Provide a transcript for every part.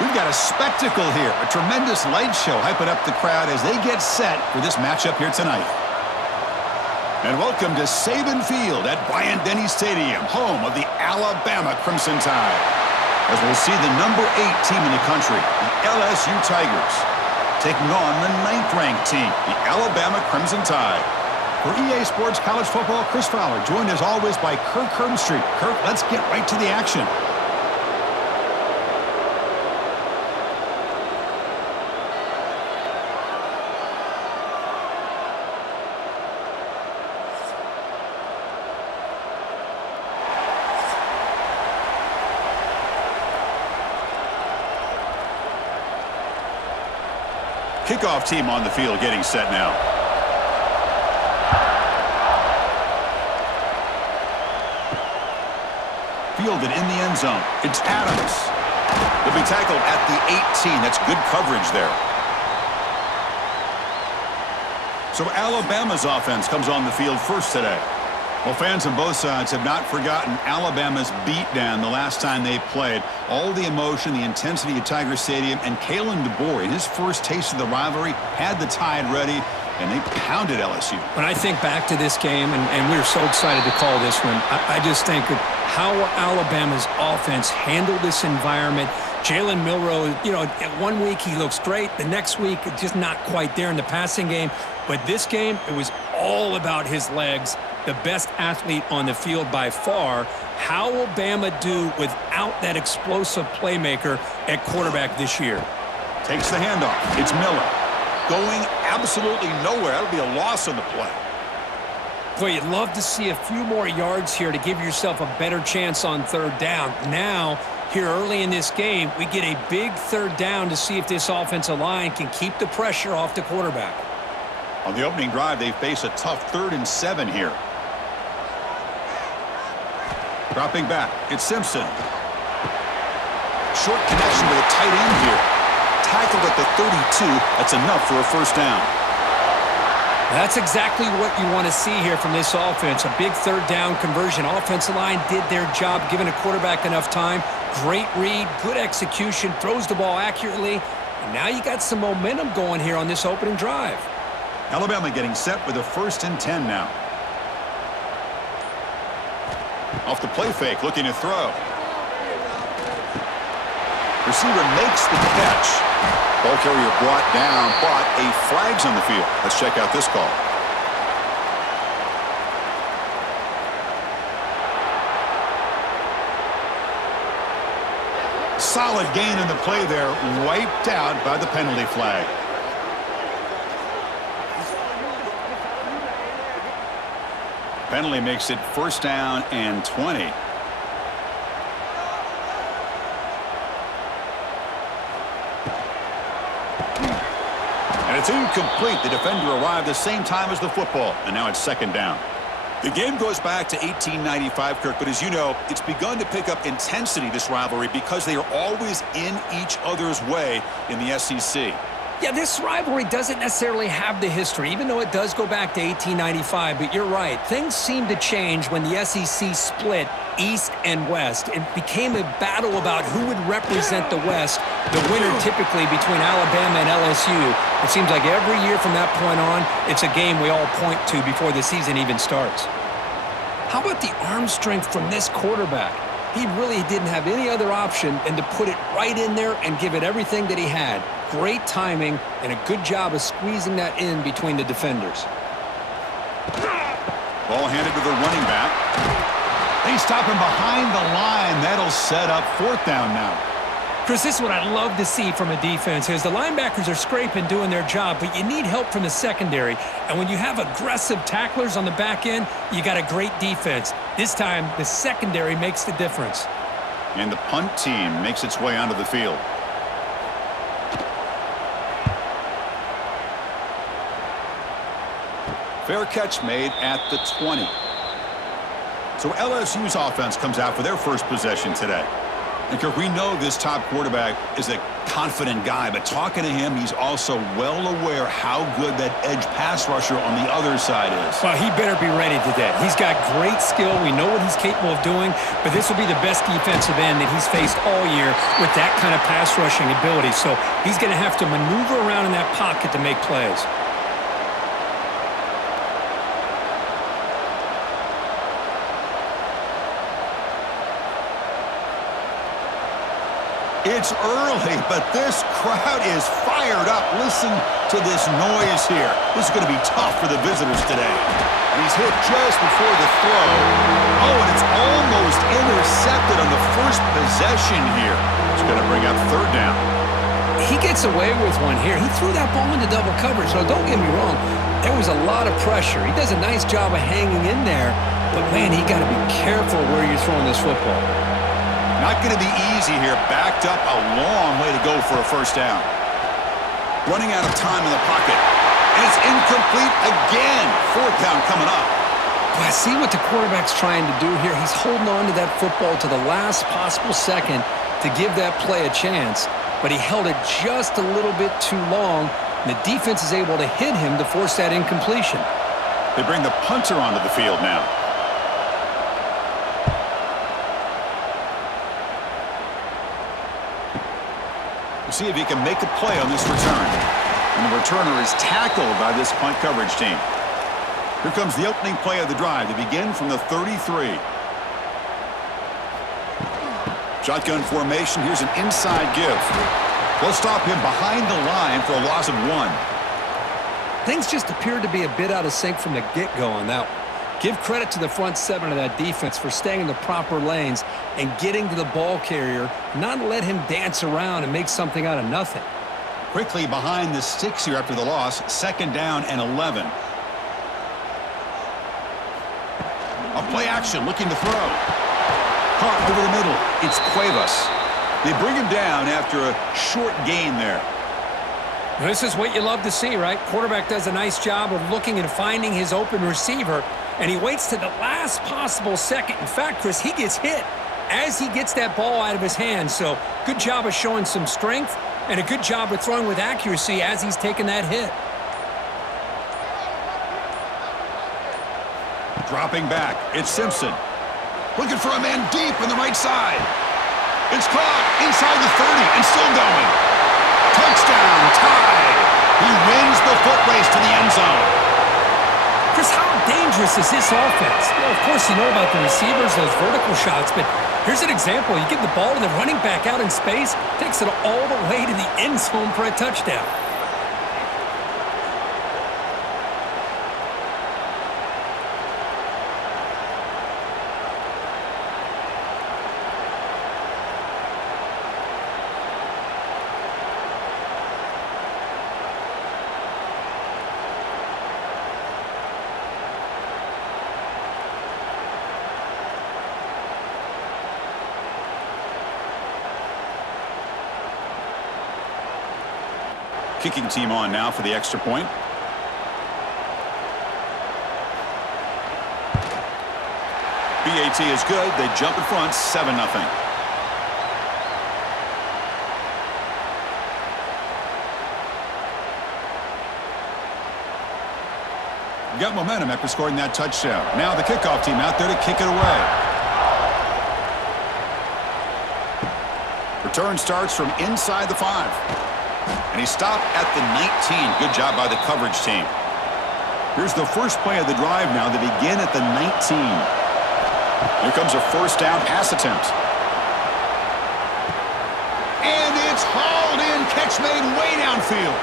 We've got a spectacle here, a tremendous light show hyping up the crowd as they get set for this matchup here tonight. And welcome to Saban Field at Bryant-Denny Stadium, home of the Alabama Crimson Tide. As we'll see the number 8 team in the country, the LSU Tigers, taking on the 9th-ranked team, the Alabama Crimson Tide. For EA Sports College Football, Chris Fowler, joined as always by Kirk Herbstreit. Kirk, let's get right to the action. Kickoff team on the field getting set now. Fielded in the end zone. It's Adams. He'll be tackled at the 18. That's good coverage there. So Alabama's offense comes on the field first today. Well, fans on both sides have not forgotten Alabama's beatdown the last time they played. All the emotion, the intensity at Tiger Stadium, and Kalen DeBoer, in his first taste of the rivalry, had the Tide ready, and they pounded LSU. When I think back to this game, and we were so excited to call this one, I just think of how Alabama's offense handled this environment. Jalen Milroe, one week he looks great. The next week, just not quite there in the passing game. But this game, it was all about his legs. The best athlete on the field by far. How will Bama do without that explosive playmaker at quarterback this year? Takes the handoff. It's Miller. Going absolutely nowhere. That'll be a loss on the play. Boy, you'd love to see a few more yards here to give yourself a better chance on third down. Now, here early in this game, we get a big third down to see if this offensive line can keep the pressure off the quarterback. On the opening drive, they face a tough 3rd and 7 here. Dropping back, it's Simpson. Short connection with a tight end here. Tackled at the 32. That's enough for a first down. That's exactly what you want to see here from this offense. A big third down conversion. Offensive line did their job, giving a quarterback enough time. Great read, good execution, throws the ball accurately. And now you got some momentum going here on this opening drive. Alabama getting set with a 1st and 10 now. Off the play fake, looking to throw. Receiver makes the catch. Ball carrier brought down, but a flag's on the field. Let's check out this call. Solid gain in the play there, wiped out by the penalty flag. Penalty makes it 1st down and 20. And it's incomplete. The defender arrived the same time as the football, and now it's 2nd down. The game goes back to 1895, Kirk, but as you know, it's begun to pick up intensity, this rivalry, because they are always in each other's way in the SEC. Yeah, this rivalry doesn't necessarily have the history, even though it does go back to 1895. But you're right. Things seemed to change when the SEC split East and West. It became a battle about who would represent the West, the winner typically between Alabama and LSU. It seems like every year from that point on, it's a game we all point to before the season even starts. How about the arm strength from this quarterback? He really didn't have any other option than to put it right in there and give it everything that he had. Great timing and a good job of squeezing that in between the defenders. Ball handed to the running back. They stop him behind the line. That'll set up 4th down now. Chris, this is what I love to see from a defense is the linebackers are scraping, doing their job, but you need help from the secondary. And when you have aggressive tacklers on the back end, you got a great defense. This time, the secondary makes the difference. And the punt team makes its way onto the field. Fair catch made at the 20. So LSU's offense comes out for their first possession today. And Kirk, we know this top quarterback is a confident guy, but talking to him, he's also well aware how good that edge pass rusher on the other side is. Well, he better be ready today. He's got great skill. We know what he's capable of doing, but this will be the best defensive end that he's faced all year with that kind of pass rushing ability. So he's going to have to maneuver around in that pocket to make plays. It's early, but this crowd is fired up. Listen to this noise here. This is going to be tough for the visitors today. And he's hit just before the throw. Oh, and it's almost intercepted on the first possession here. It's going to bring up third down. He gets away with one here. He threw that ball into double coverage. So don't get me wrong, there was a lot of pressure. He does a nice job of hanging in there. But, man, he got to be careful where you're throwing this football. Not going to be easy here. Backed up a long way to go for a first down. Running out of time in the pocket. And it's incomplete again. Fourth down coming up. Well, see what the quarterback's trying to do here. He's holding on to that football to the last possible second to give that play a chance. But he held it just a little bit too long. And the defense is able to hit him to force that incompletion. They bring the punter onto the field now. See if he can make a play on this return. And the returner is tackled by this punt coverage team. Here comes the opening play of the drive. They begin from the 33. Shotgun formation. Here's an inside give. They'll stop him behind the line for a loss of 1. Things just appeared to be a bit out of sync from the get-go on that one. Give credit to the front seven of that defense for staying in the proper lanes and getting to the ball carrier, not let him dance around and make something out of nothing. Quickly behind the sticks here after the loss, second down and 11. A play action looking to throw. Caught over the middle. It's Cuevas. They bring him down after a short gain there. This is what you love to see, right? Quarterback does a nice job of looking and finding his open receiver, and he waits to the last possible second. In fact, Chris, he gets hit as he gets that ball out of his hands. So good job of showing some strength and a good job of throwing with accuracy as he's taking that hit. Dropping back, it's Simpson. Looking for a man deep on the right side. It's caught inside the 30 and still going. Touchdown, tied. He wins the foot race to the end zone. Chris, how dangerous is this offense? Well, of course, you know about the receivers, those vertical shots, but here's an example. You give the ball to the running back out in space, takes it all the way to the end zone for a touchdown. Kicking team on now for the extra point. BAT is good. They jump in front, 7-0. Got momentum after scoring that touchdown. Now the kickoff team out there to kick it away. Return starts from inside the 5. And he stopped at the 19. Good job by the coverage team. Here's the first play of the drive now. They begin at the 19. Here comes a first down pass attempt. And it's hauled in. Catch made way downfield.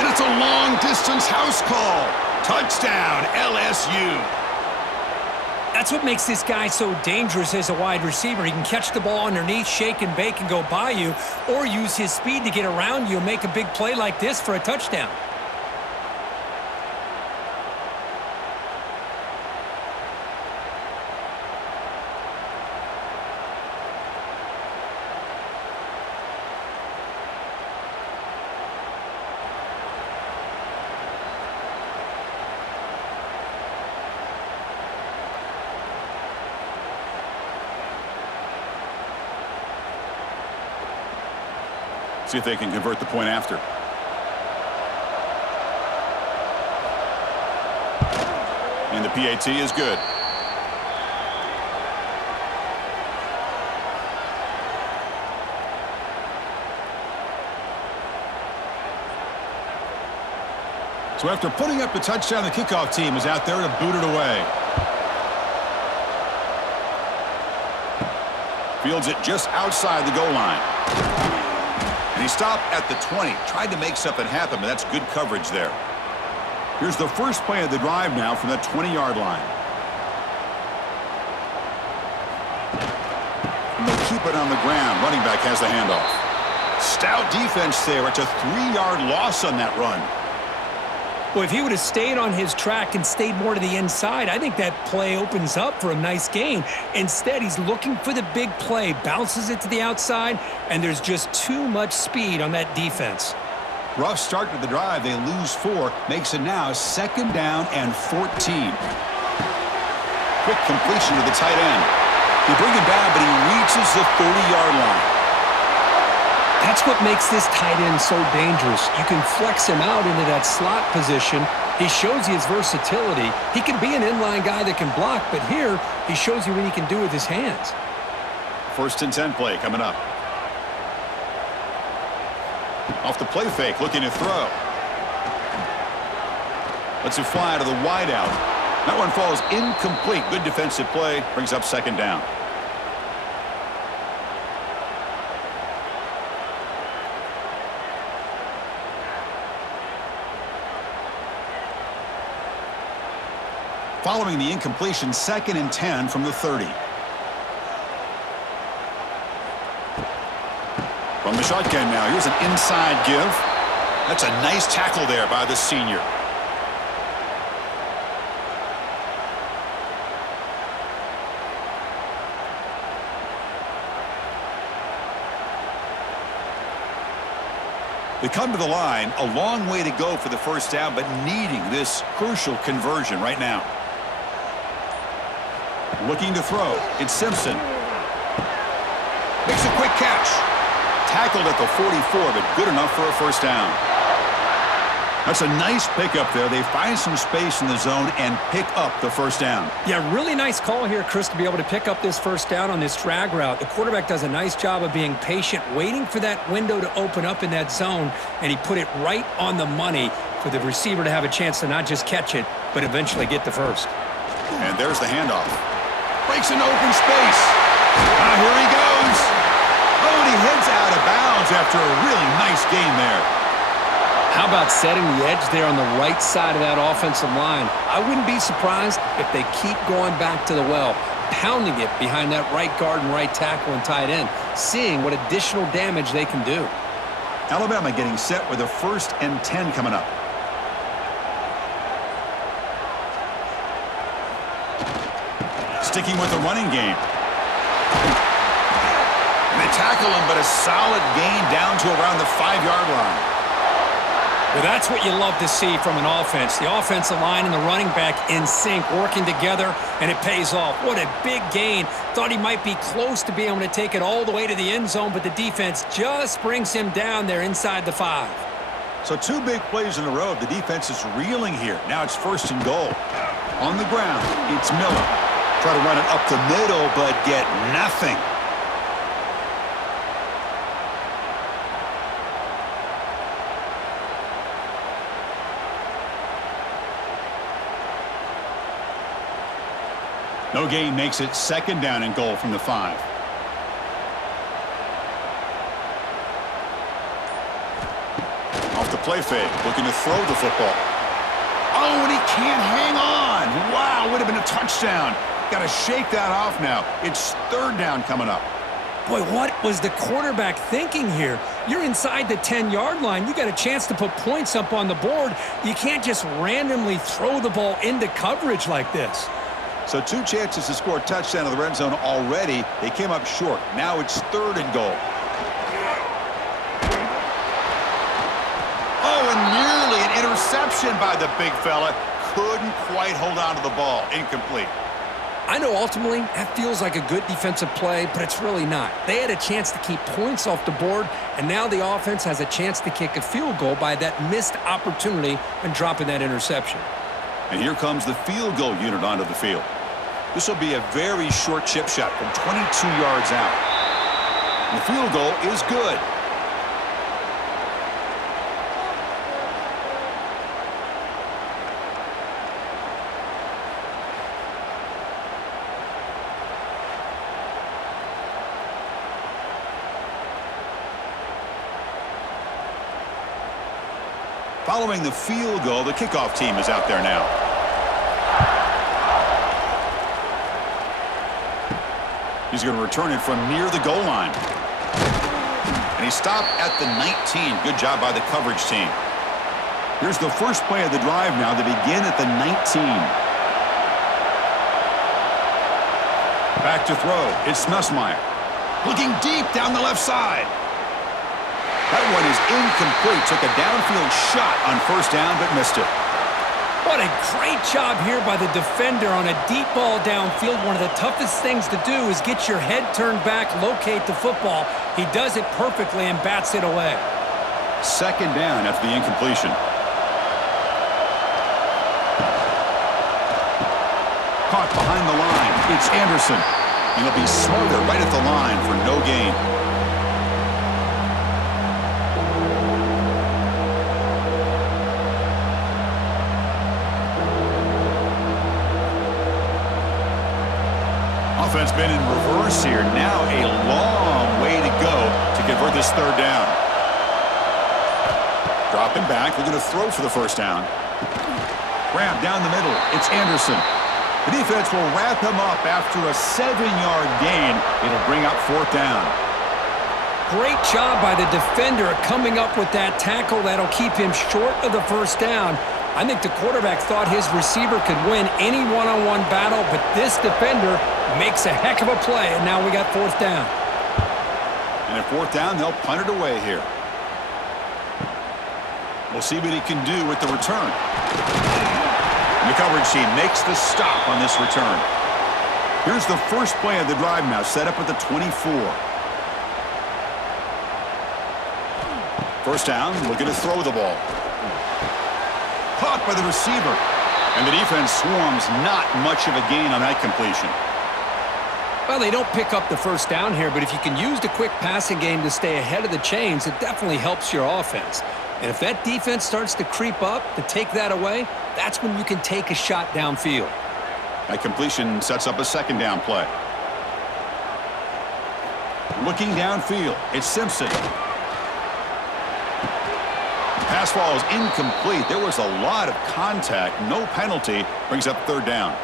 And it's a long-distance house call. Touchdown, LSU. That's what makes this guy so dangerous as a wide receiver. He can catch the ball underneath, shake and bake, and go by you, or use his speed to get around you and make a big play like this for a touchdown. See if they can convert the point after. And the PAT is good. So after putting up the touchdown, the kickoff team is out there to boot it away. Fields it just outside the goal line. And he stopped at the 20. Tried to make something happen, but that's good coverage there. Here's the first play of the drive now from that 20-yard line. And they keep it on the ground. Running back has the handoff. Stout defense there. It's a 3-yard loss on that run. Well, if he would have stayed on his track and stayed more to the inside, I think that play opens up for a nice gain. Instead, he's looking for the big play, bounces it to the outside, and there's just too much speed on that defense. Rough start to the drive. They lose 4. Makes it now 2nd down and 14. Quick completion to the tight end. They bring him down, but he reaches the 30-yard line. That's what makes this tight end so dangerous. You can flex him out into that slot position. He shows you his versatility. He can be an inline guy that can block, but here he shows you what he can do with his hands. 1st and 10 play coming up. Off the play fake, looking to throw. Lets it fly to the wideout. That one falls incomplete. Good defensive play. Brings up 2nd down. Following the incompletion, 2nd and 10 from the 30. From the shotgun now, here's an inside give. That's a nice tackle there by the senior. They come to the line, a long way to go for the 1st down, but needing this crucial conversion right now. Looking to throw. It's Simpson. Makes a quick catch. Tackled at the 44, but good enough for a 1st down. That's a nice pickup there. They find some space in the zone and pick up the 1st down. Yeah, really nice call here, Chris, to be able to pick up this 1st down on this drag route. The quarterback does a nice job of being patient, waiting for that window to open up in that zone, and he put it right on the money for the receiver to have a chance to not just catch it, but eventually get the 1st. And there's the handoff. Breaks an open space. Here he goes. Oh, and he heads out of bounds after a really nice game there. How about setting the edge there on the right side of that offensive line? I wouldn't be surprised if they keep going back to the well, pounding it behind that right guard and right tackle and tight end, seeing what additional damage they can do. Alabama getting set with a 1st and 10 coming up. Sticking with the running game. And they tackle him, but a solid gain down to around the 5-yard line. Well, that's what you love to see from an offense. The offensive line and the running back in sync, working together, and it pays off. What a big gain. Thought he might be close to being able to take it all the way to the end zone, but the defense just brings him down there inside the 5. So 2 big plays in a row. The defense is reeling here. Now it's 1st and goal. On the ground, it's Miller. Try to run it up the middle, but get nothing. No gain makes it 2nd down and goal from the 5. Off the play fake, looking to throw the football. Oh, and he can't hang on. Wow, would have been a touchdown. Got to shake that off now. It's 3rd down coming up. Boy, what was the quarterback thinking here? You're inside the 10-yard line. You got a chance to put points up on the board. You can't just randomly throw the ball into coverage like this. So 2 chances to score a touchdown in the red zone already. They came up short. Now it's 3rd and goal. Oh, and nearly an interception by the big fella. Couldn't quite hold on to the ball. Incomplete. I know ultimately that feels like a good defensive play, but it's really not. They had a chance to keep points off the board, and now the offense has a chance to kick a field goal by that missed opportunity and dropping that interception. And here comes the field goal unit onto the field. This will be a very short chip shot from 22 yards out. The field goal is good. Following the field goal, the kickoff team is out there now. He's going to return it from near the goal line. And he stopped at the 19. Good job by the coverage team. Here's the first play of the drive now to begin at the 19. Back to throw. It's Nussmeier. Looking deep down the left side. That one is incomplete. Took a downfield shot on first down, but missed it. What a great job here by the defender on a deep ball downfield. One of the toughest things to do is get your head turned back, locate the football. He does it perfectly and bats it away. Second down after the incompletion. Caught behind the line. It's Anderson. He'll be smothered right at the line for no gain. Offense been in reverse here. Now a long way to go to convert this third down. Dropping back. We're going to throw for the first down. Grab down the middle. It's Anderson. The defense will wrap him up after a 7-yard gain. It'll bring up fourth down. Great job by the defender coming up with that tackle that'll keep him short of the first down. I think the quarterback thought his receiver could win any one-on-one battle, but this defender makes a heck of a play, and now we got fourth down. And at fourth down, they'll punt it away here. We'll see what he can do with the return. And the coverage team makes the stop on this return. Here's the first play of the drive now, set up at the 24. First down, looking to throw the ball. Caught by the receiver. And the defense swarms, not much of a gain on that completion. Well, they don't pick up the first down here, but if you can use the quick passing game to stay ahead of the chains, it definitely helps your offense. And if that defense starts to creep up to take that away, that's when you can take a shot downfield. That completion sets up a second down play. Looking downfield, it's Simpson. Pass ball is incomplete. There was a lot of contact. No penalty. Brings up third down.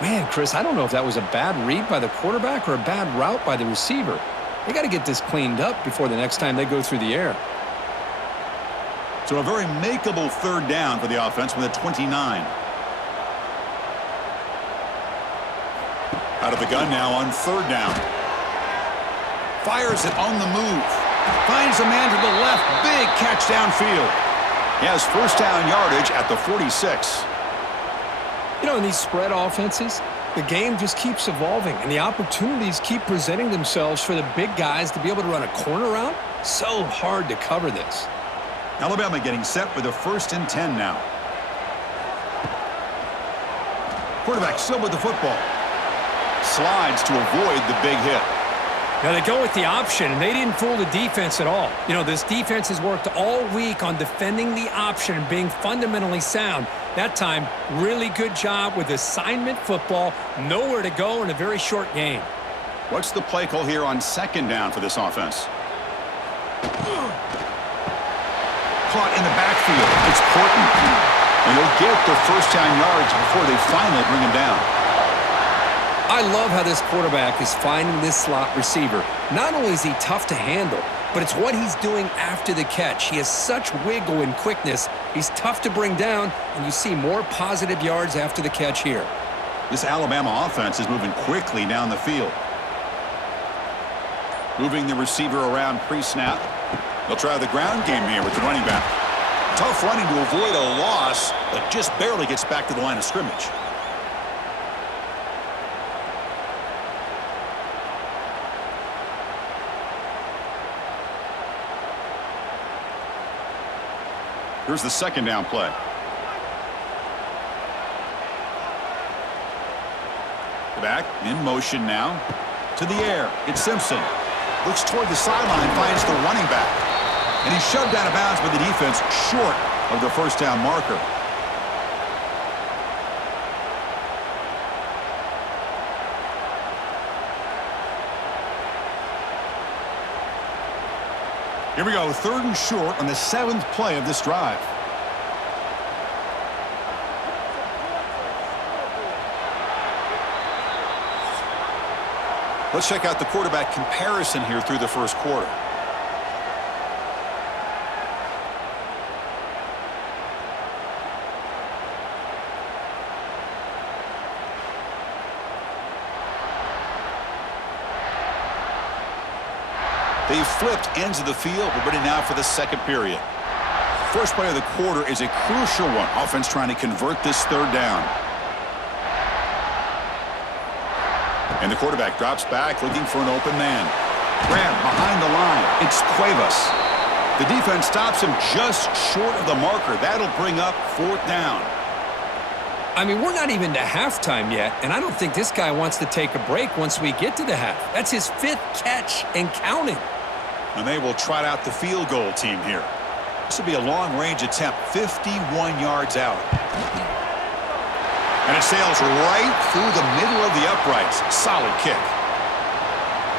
Man, Chris, I don't know if that was a bad read by the quarterback or a bad route by the receiver. They got to get this cleaned up before the next time they go through the air. So a very makeable third down for the offense with a 29. Out of the gun now on third down. Fires it on the move. Finds a man to the left. Big catch downfield. He has first down yardage at the 46. You know, in these spread offenses, the game just keeps evolving, and the opportunities keep presenting themselves for the big guys to be able to run a corner route. So hard to cover this. Alabama getting set with a 1st and 10 now. Quarterback still with the football. Slides to avoid the big hit. Now they go with the option, and they didn't fool the defense at all. You know, this defense has worked all week on defending the option and being fundamentally sound. That time, really good job with assignment football. Nowhere to go in a very short game. What's the play call here on second down for this offense? Caught in the backfield. It's Portman. And they'll get the first down yards before they finally bring him down. I love how this quarterback is finding this slot receiver. Not only is he tough to handle, but it's what he's doing after the catch. He has such wiggle and quickness. He's tough to bring down, and you see more positive yards after the catch here. This Alabama offense is moving quickly down the field. Moving the receiver around pre-snap. They'll try the ground game here with the running back. Tough running to avoid a loss, but just barely gets back to the line of scrimmage. Here's the second down play. Back in motion now. To the air. It's Simpson. Looks toward the sideline, finds the running back. And he's shoved out of bounds by the defense short of the first down marker. Here we go, 3rd and short on the 7th play of this drive. Let's check out the quarterback comparison here through the first quarter. They've flipped ends of the field. We're ready now for the second period. First play of the quarter is a crucial one. Offense trying to convert this 3rd down. And the quarterback drops back looking for an open man. Grab behind the line. It's Cuevas. The defense stops him just short of the marker. That'll bring up 4th down. I mean, we're not even to halftime yet, and I don't think this guy wants to take a break once we get to the half. That's his 5th catch and counting. And they will trot out the field goal team here. This will be a long-range attempt, 51 yards out. And it sails right through the middle of the uprights. Solid kick.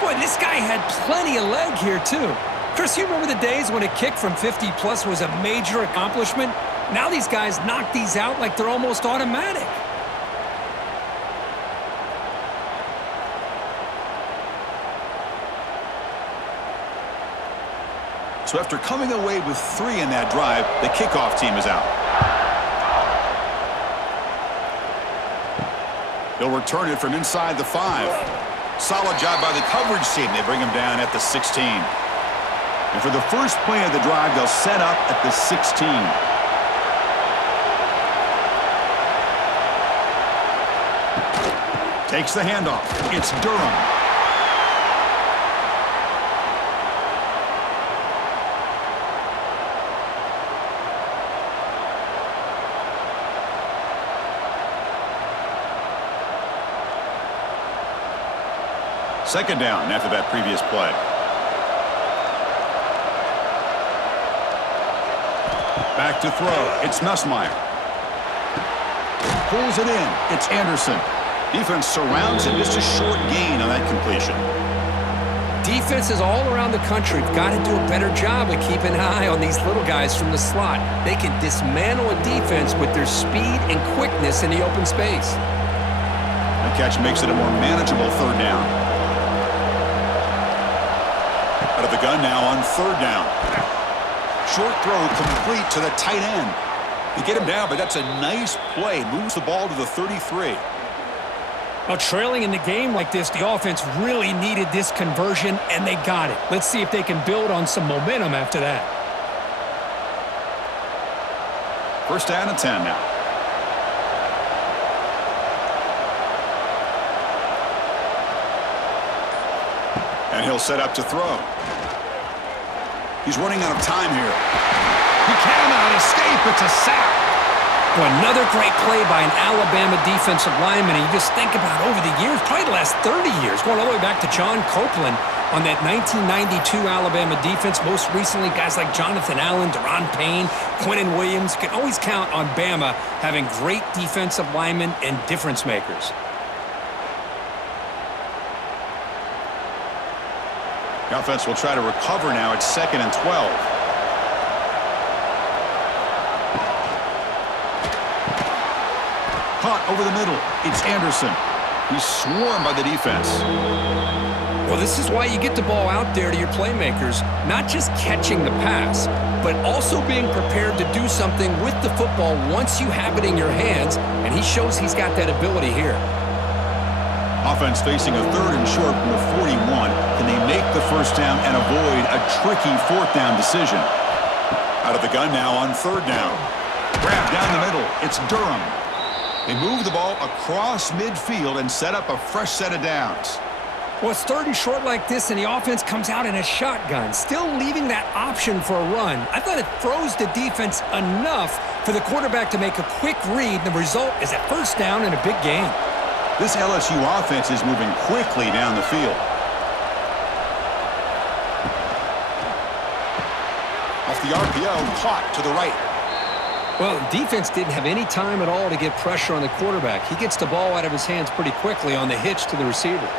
Boy, this guy had plenty of leg here, too. Chris, you remember the days when a kick from 50-plus was a major accomplishment? Now these guys knock these out like they're almost automatic. So after coming away with 3 in that drive, the kickoff team is out. He'll return it from inside the 5. Solid job by the coverage team. They bring him down at the 16. And for the first play of the drive, they'll set up at the 16. Takes the handoff. It's Durham. Second down after that previous play. Back to throw. It's Nussmeier. Pulls it in. It's Anderson. Defense surrounds him. Just a short gain on that completion. Defenses all around the country have got to do a better job of keeping an eye on these little guys from the slot. They can dismantle a defense with their speed and quickness in the open space. That catch makes it a more manageable 3rd down. Out of the gun now on 3rd down. Short throw complete to the tight end. They get him down, but that's a nice play. Moves the ball to the 33. Well, trailing in the game like this, the offense really needed this conversion, and they got it. Let's see if they can build on some momentum after that. First down and 10 now. And he'll set up to throw. He's running out of time here. He cannot escape. It's a sack. Well, another great play by an Alabama defensive lineman. And you just think about over the years, probably the last 30 years, going all the way back to John Copeland on that 1992 Alabama defense. Most recently, guys like Jonathan Allen, Deron Payne, Quinnen Williams. You can always count on Bama having great defensive linemen and difference makers. The offense will try to recover now. It's 2nd and 12. Caught over the middle. It's Anderson. He's swarmed by the defense. Well, this is why you get the ball out there to your playmakers, not just catching the pass, but also being prepared to do something with the football once you have it in your hands, and he shows he's got that ability here. Offense facing a 3rd and short from the 41. Can they make the first down and avoid a tricky 4th down decision? Out of the gun now on 3rd down. Grab down the middle. It's Durham. They move the ball across midfield and set up a fresh set of downs. Well, it's 3rd and short like this, and the offense comes out in a shotgun, still leaving that option for a run. I thought it throws the defense enough for the quarterback to make a quick read. The result is a first down and a big gain. This LSU offense is moving quickly down the field. Off the RPO, caught to the right. Well, defense didn't have any time at all to get pressure on the quarterback. He gets the ball out of his hands pretty quickly on the hitch to the receiver.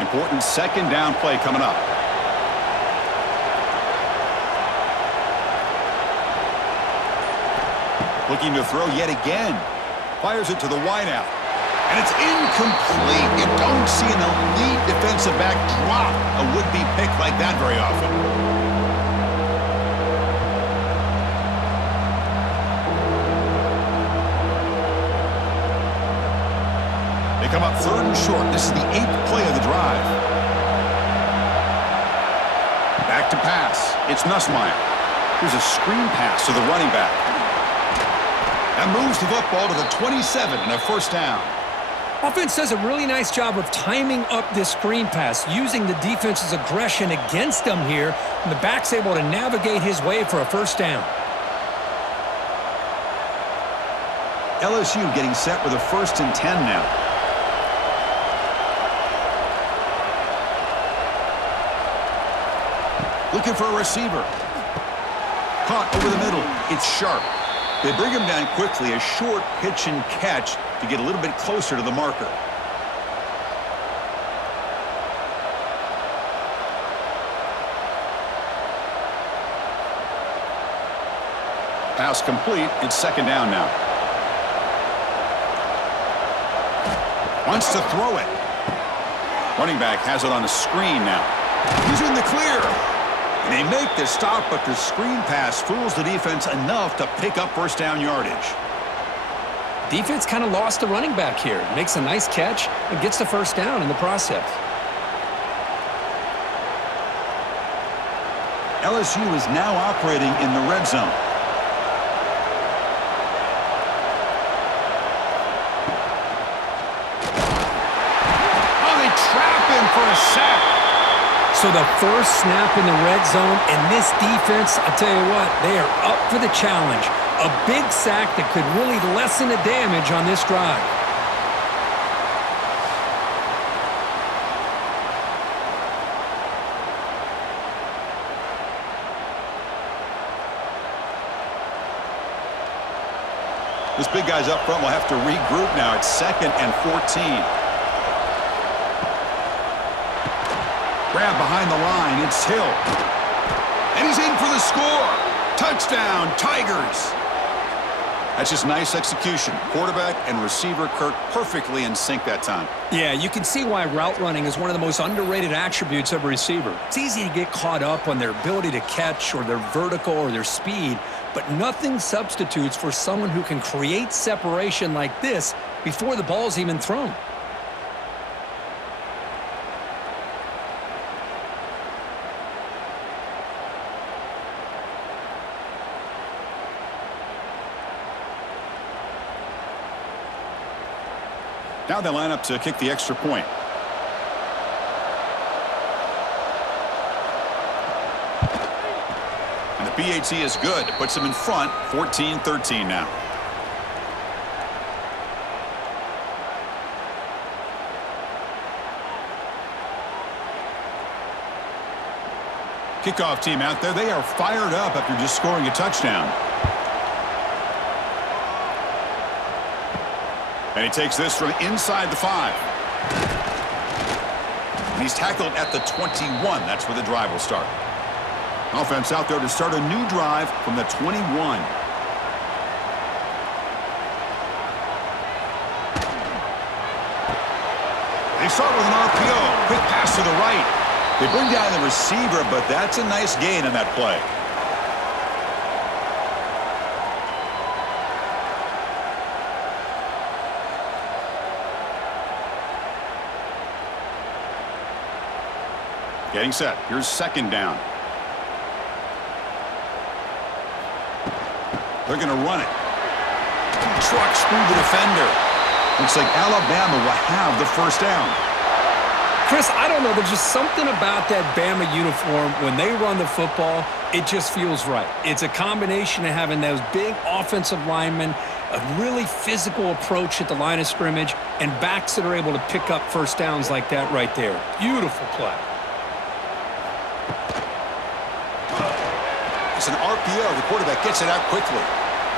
Important second down play coming up. Looking to throw yet again. Fires it to the wideout. And it's incomplete. You don't see an elite defensive back drop a would-be pick like that very often. They come up 3rd and short. This is the 8th play of the drive. Back to pass. It's Nussmeier. Here's a screen pass to the running back. That moves the football to the 27 and a first down. Offense does a really nice job of timing up this screen pass, using the defense's aggression against them here, and the back's able to navigate his way for a first down. LSU getting set with a 1st and 10 now. Looking for a receiver. Caught over the middle. It's Sharp. They bring him down quickly, a short pitch and catch to get a little bit closer to the marker. Pass complete. It's second down now. Wants to throw it. Running back has it on a screen now. He's in the clear. And they make the stop, but the screen pass fools the defense enough to pick up first down yardage. Defense kind of lost the running back here. Makes a nice catch and gets the first down in the process. LSU is now operating in the red zone. Oh, they trap him for a sack. So the first snap in the red zone, and this defense, I tell you what, they are up for the challenge. A big sack that could really lessen the damage on this drive. This big guy's up front will have to regroup now. It's 2nd and 14. Grab behind the line. It's Hill. And he's in for the score. Touchdown, Tigers. That's just nice execution. Quarterback and receiver Kirk perfectly in sync that time. Yeah, you can see why route running is one of the most underrated attributes of a receiver. It's easy to get caught up on their ability to catch or their vertical or their speed, but nothing substitutes for someone who can create separation like this before the ball's even thrown. Now they line up to kick the extra point. And the PAT is good. It puts them in front, 14-13 now. Kickoff team out there. They are fired up after just scoring a touchdown. And he takes this from inside the 5. And he's tackled at the 21. That's where the drive will start. Offense out there to start a new drive from the 21. They start with an RPO. Quick pass to the right. They bring down the receiver, but that's a nice gain on that play. Getting set. Here's second down. They're going to run it. Trucks through the defender. Looks like Alabama will have the first down. Chris, I don't know. There's just something about that Bama uniform. When they run the football, it just feels right. It's a combination of having those big offensive linemen, a really physical approach at the line of scrimmage, and backs that are able to pick up first downs like that right there. Beautiful play. It's an RPO. The quarterback gets it out quickly.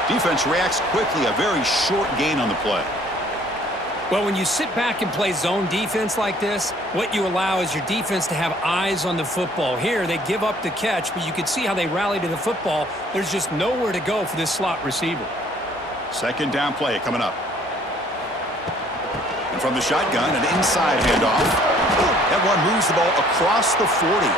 Defense reacts quickly. A very short gain on the play. Well, when you sit back and play zone defense like this, what you allow is your defense to have eyes on the football. Here, they give up the catch, but you can see how they rally to the football. There's just nowhere to go for this slot receiver. Second down play coming up. And from the shotgun, an inside handoff. That one moves the ball across the 40.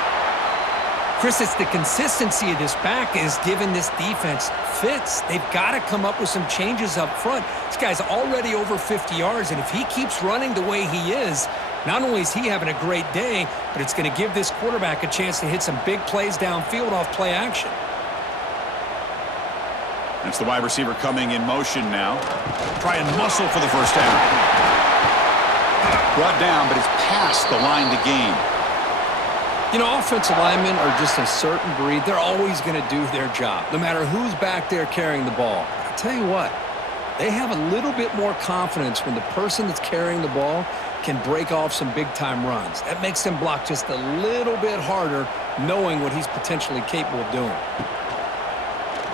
Chris, it's the consistency of this back is giving this defense fits. They've got to come up with some changes up front. This guy's already over 50 yards, and if he keeps running the way he is, not only is he having a great day, but it's going to give this quarterback a chance to hit some big plays downfield off play action. That's the wide receiver coming in motion now. Try and muscle for the first down. Brought down, but it's past the line to gain. You know, offensive linemen are just a certain breed. They're always going to do their job, no matter who's back there carrying the ball. I'll tell you what, they have a little bit more confidence when the person that's carrying the ball can break off some big-time runs. That makes them block just a little bit harder, knowing what he's potentially capable of doing.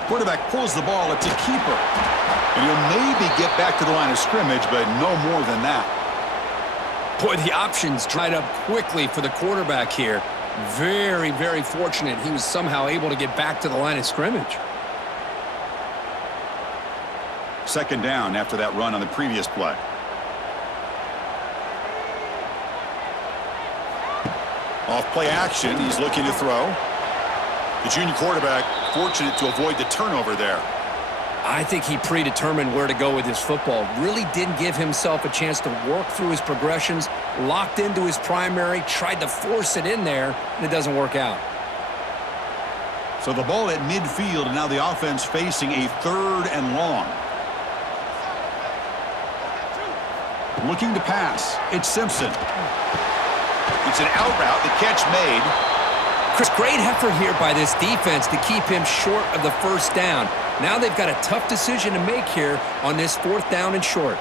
Quarterback pulls the ball. It's a keeper. And he'll maybe get back to the line of scrimmage, but no more than that. Boy, the options dried up quickly for the quarterback here. Very, very fortunate he was somehow able to get back to the line of scrimmage. Second down after that run on the previous play. Off play action, he's looking to throw. The junior quarterback fortunate to avoid the turnover there. I think he predetermined where to go with his football. Really didn't give himself a chance to work through his progressions, locked into his primary, tried to force it in there, and it doesn't work out. So the ball at midfield, and now the offense facing a third and long. Looking to pass. It's Simpson. It's an out route. The catch made. Chris, great effort here by this defense to keep him short of the first down. Now they've got a tough decision to make here on this fourth down and short.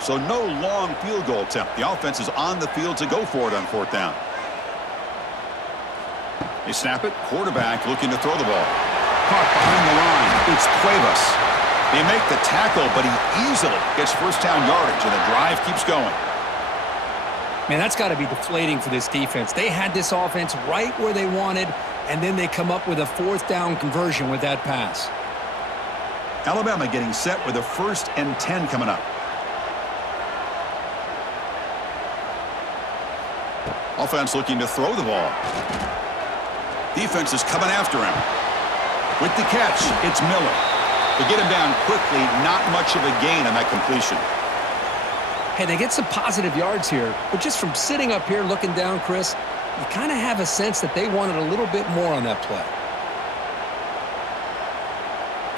So no long field goal attempt. The offense is on the field to go for it on fourth down. They snap it. Quarterback looking to throw the ball. Caught behind the line. It's Cuevas. They make the tackle, but he easily gets first down yardage, and the drive keeps going. Man, that's got to be deflating for this defense. They had this offense right where they wanted, and then they come up with a fourth down conversion with that pass. Alabama getting set with a 1st and 10 coming up. Offense looking to throw the ball. Defense is coming after him. With the catch, it's Miller. They get him down quickly, not much of a gain on that completion. Hey, they get some positive yards here, but just from sitting up here looking down, Chris, you kind of have a sense that they wanted a little bit more on that play.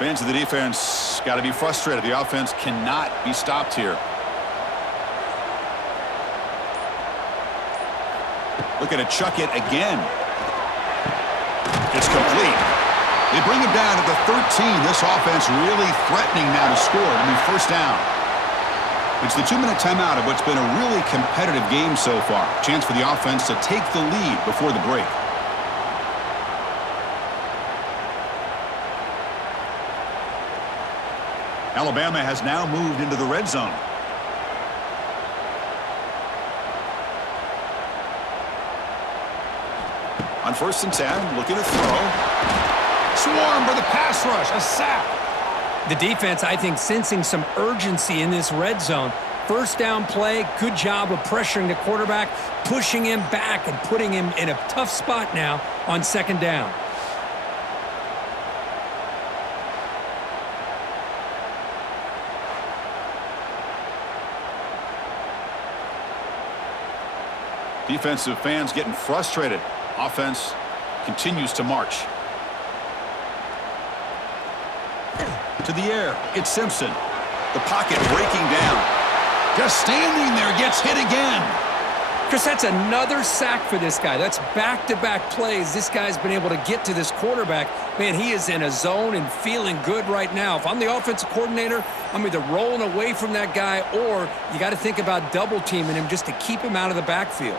Fans of the defense got to be frustrated. The offense cannot be stopped here. Looking to chuck it again. It's complete. They bring him down at the 13. This offense really threatening now to score. I mean, first down. It's the 2-minute timeout of what's been a really competitive game so far. Chance for the offense to take the lead before the break. Alabama has now moved into the red zone. On 1st and 10, looking to throw. Swarmed by the pass rush, a sack. The defense, I think, sensing some urgency in this red zone. First down play, good job of pressuring the quarterback, pushing him back and putting him in a tough spot now on 2nd down. Defensive fans getting frustrated. Offense continues to march. To the air, it's Simpson. The pocket breaking down. Just standing there, gets hit again. Chris, that's another sack for this guy. That's back-to-back plays. This guy's been able to get to this quarterback. Man, he is in a zone and feeling good right now. If I'm the offensive coordinator, I'm either rolling away from that guy or you got to think about double-teaming him just to keep him out of the backfield.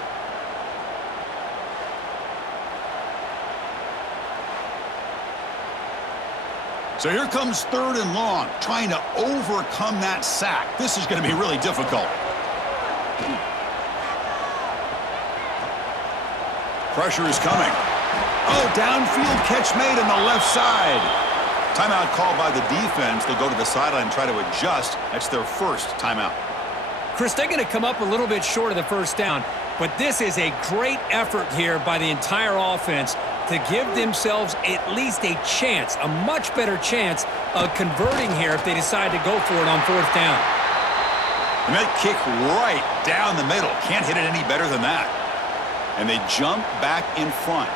So here comes 3rd and long, trying to overcome that sack. This is going to be really difficult. Pressure is coming. Oh, downfield catch made on the left side. Timeout called by the defense. They'll go to the sideline and try to adjust. That's their first timeout. Chris, they're going to come up a little bit short of the first down, but this is a great effort here by the entire offense to give themselves at least a chance, a much better chance of converting here if they decide to go for it on 4th down. And that kick right down the middle. Can't hit it any better than that. And they jump back in front.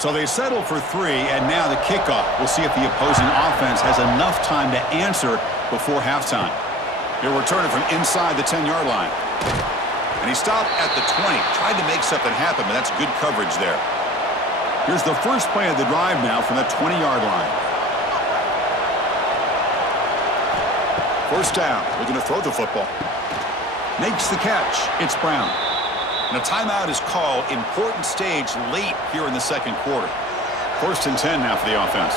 So they settle for 3, and now the kickoff. We'll see if the opposing offense has enough time to answer before halftime. He'll return it from inside the 10-yard line. And he stopped at the 20. Tried to make something happen, but that's good coverage there. Here's the first play of the drive now from the 20-yard line. First down. Looking to throw the football. Makes the catch. It's Brown. And a timeout is called. Important stage late here in the second quarter. 1st and 10 now for the offense.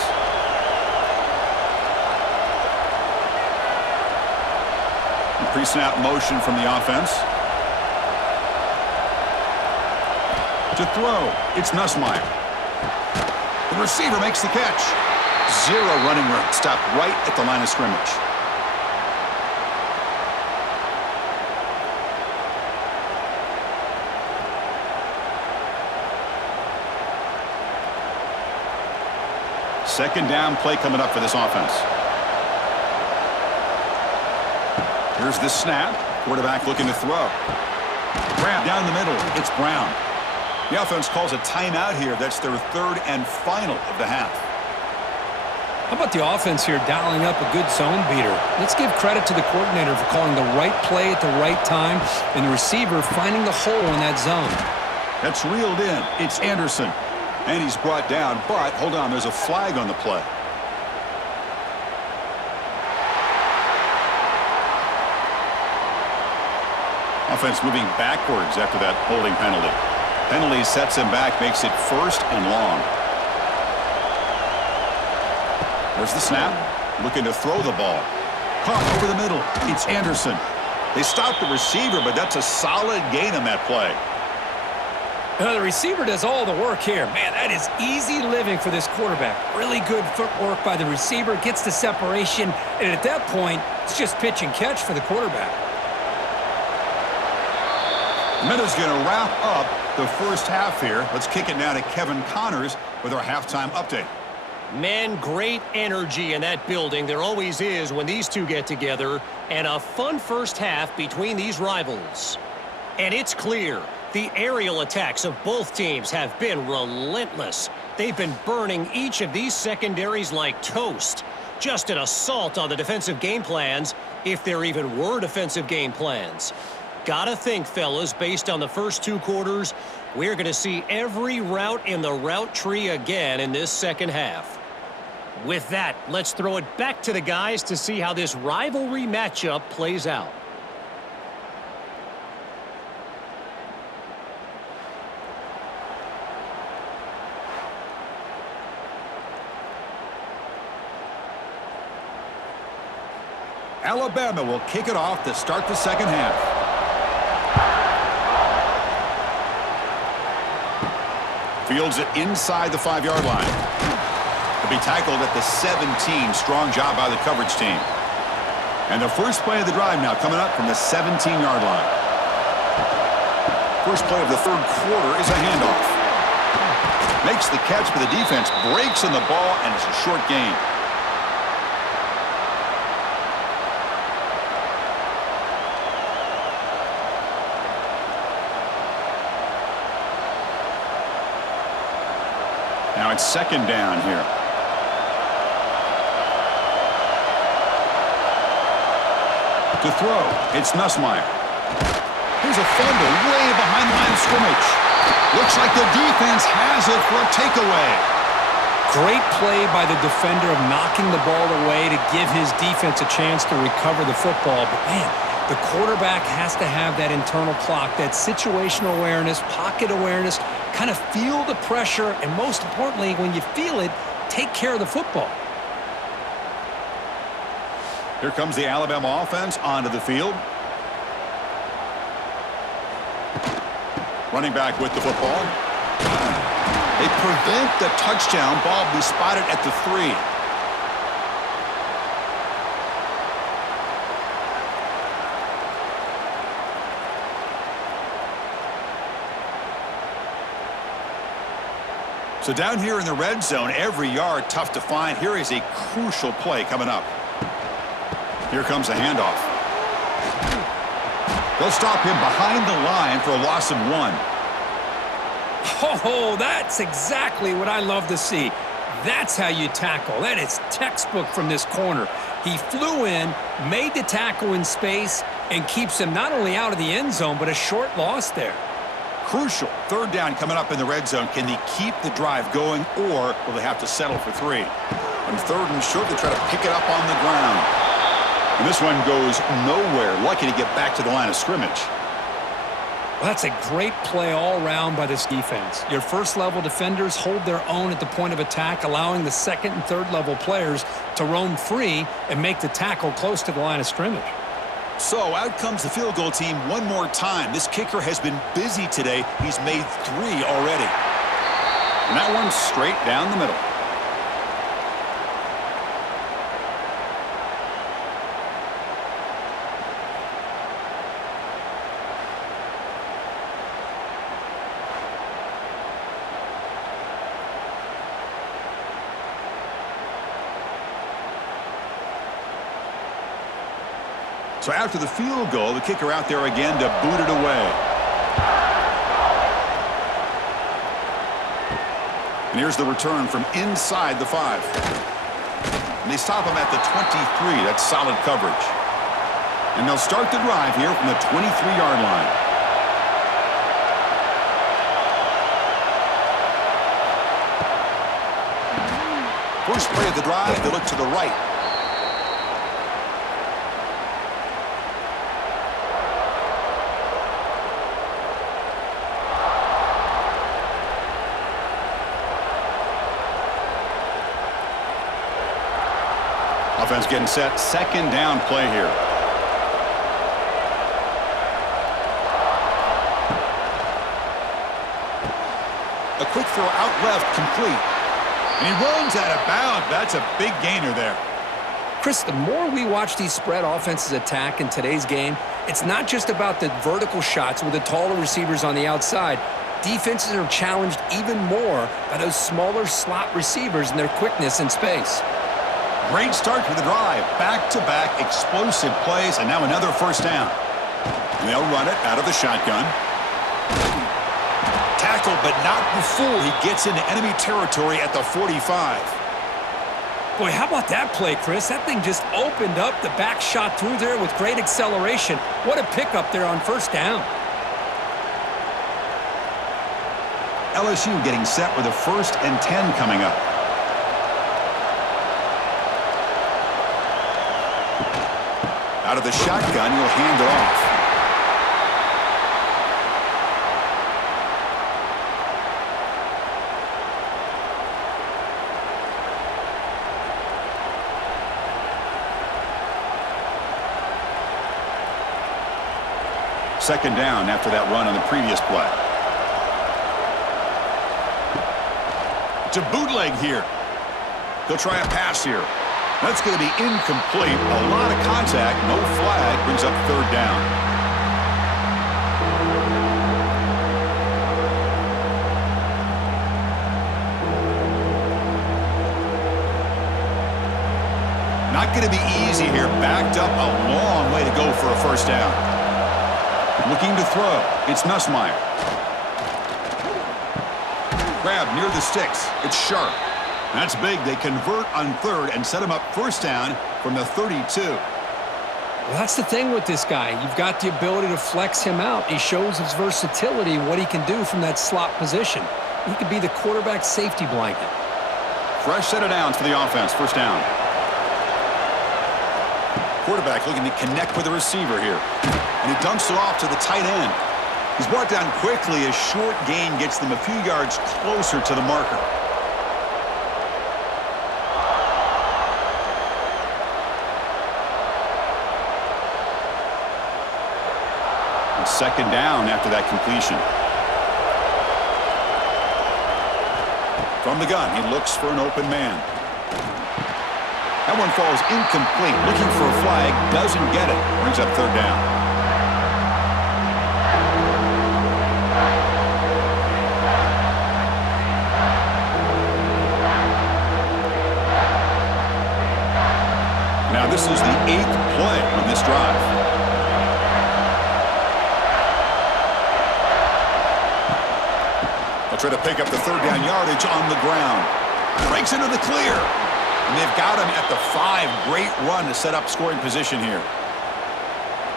Pre-snap motion from the offense. To throw, it's Nussmeier. The receiver makes the catch. 0 running room. Stopped right at the line of scrimmage. Second down play coming up for this offense. Here's the snap. Quarterback looking to throw. Grab down the middle. It's Brown. The offense calls a timeout here. That's their 3rd and final of the half. How about the offense here dialing up a good zone beater? Let's give credit to the coordinator for calling the right play at the right time and the receiver finding the hole in that zone. That's reeled in. It's Anderson. And he's brought down, but hold on, there's a flag on the play. Offense moving backwards after that holding penalty. Penalty sets him back, makes it 1st and long. There's the snap. Looking to throw the ball. Caught over the middle. It's Anderson. They stopped the receiver, but that's a solid gain on that play. The receiver does all the work here. Man, that is easy living for this quarterback. Really good footwork by the receiver. Gets the separation. And at that point, it's just pitch and catch for the quarterback. Minuta's going to wrap up the first half here. Let's kick it now to Kevin Connors with our halftime update. Man, great energy in that building. There always is when these two get together. And a fun first half between these rivals. And it's clear, the aerial attacks of both teams have been relentless. They've been burning each of these secondaries like toast. Just an assault on the defensive game plans, if there even were defensive game plans. Gotta think, fellas, based on the first 2 quarters, we're going to see every route in the route tree again in this second half. With that, let's throw it back to the guys to see how this rivalry matchup plays out. Alabama will kick it off to start the second half. Fields it inside the 5-yard line. He'll be tackled at the 17. Strong job by the coverage team. And the first play of the drive now coming up from the 17-yard line. First play of the 3rd quarter is a handoff. Makes the catch, but the defense breaks on the ball, and it's a short gain. Now it's second down here. To throw, it's Nussmeier. Here's a fumble way behind the line of scrimmage. Looks like the defense has it for a takeaway. Great play by the defender of knocking the ball away to give his defense a chance to recover the football. But, man, the quarterback has to have that internal clock, that situational awareness, pocket awareness, kind of feel the pressure, and most importantly, when you feel it, take care of the football. Here comes the Alabama offense onto the field. Running back with the football. They prevent the touchdown. Ball be spotted at the 3. So down here in the red zone, every yard tough to find. Here is a crucial play coming up. Here comes a handoff. They'll stop him behind the line for a loss of 1. Oh, that's exactly what I love to see. That's how you tackle. That is textbook from this corner. He flew in, made the tackle in space, and keeps him not only out of the end zone, but a short loss there. Crucial. Third down coming up in the red zone. Can they keep the drive going, or will they have to settle for 3? On third and short, they try to pick it up on the ground. And this one goes nowhere. Lucky to get back to the line of scrimmage. Well, that's a great play all around by this defense. Your first-level defenders hold their own at the point of attack, allowing the second and third-level players to roam free and make the tackle close to the line of scrimmage. So out comes the field goal team one more time. This kicker has been busy today. He's made 3 already. And that one's straight down the middle. So after the field goal, the kicker out there again to boot it away. And here's the return from inside the 5. And they stop him at the 23. That's solid coverage. And they'll start the drive here from the 23-yard line. First play of the drive, they look to the right. Offense getting set. Second down play here. A quick throw out left, complete. And he runs out of bounds. That's a big gainer there. Chris, the more we watch these spread offenses attack in today's game, it's not just about the vertical shots with the taller receivers on the outside. Defenses are challenged even more by those smaller slot receivers and their quickness in space. Great start to the drive. Back-to-back explosive plays, and now another first down. And they'll run it out of the shotgun. Tackle, but not before he gets into enemy territory at the 45. Boy, how about that play, Chris? That thing just opened up. The back shot through there with great acceleration. What a pickup there on first down. LSU getting set with a 1st and 10 coming up. Out of the shotgun, he'll hand it off. Second down after that run on the previous play. It's a bootleg here. He'll try a pass here. That's going to be incomplete. A lot of contact. No flag. Brings up third down. Not going to be easy here. Backed up a long way to go for a first down. Looking to throw. It's Nussmeier. Grab near the sticks. It's sharp. That's big. They convert on third and set him up first down from the 32. Well, that's the thing with this guy. You've got the ability to flex him out. He shows his versatility, what he can do from that slot position. He could be the quarterback safety blanket. Fresh set of downs for the offense. First down. Quarterback looking to connect with the receiver here. And he dumps it off to the tight end. He's brought down quickly. A short gain gets them a few yards closer to the marker. And second down after that completion. From the gun, he looks for an open man. That one falls incomplete. Looking for a flag, doesn't get it. Brings up third down. Now this is the 8th play on this drive. They'll try to pick up the third down yardage on the ground. Breaks into the clear. And they've got him at the 5. Great run to set up scoring position here.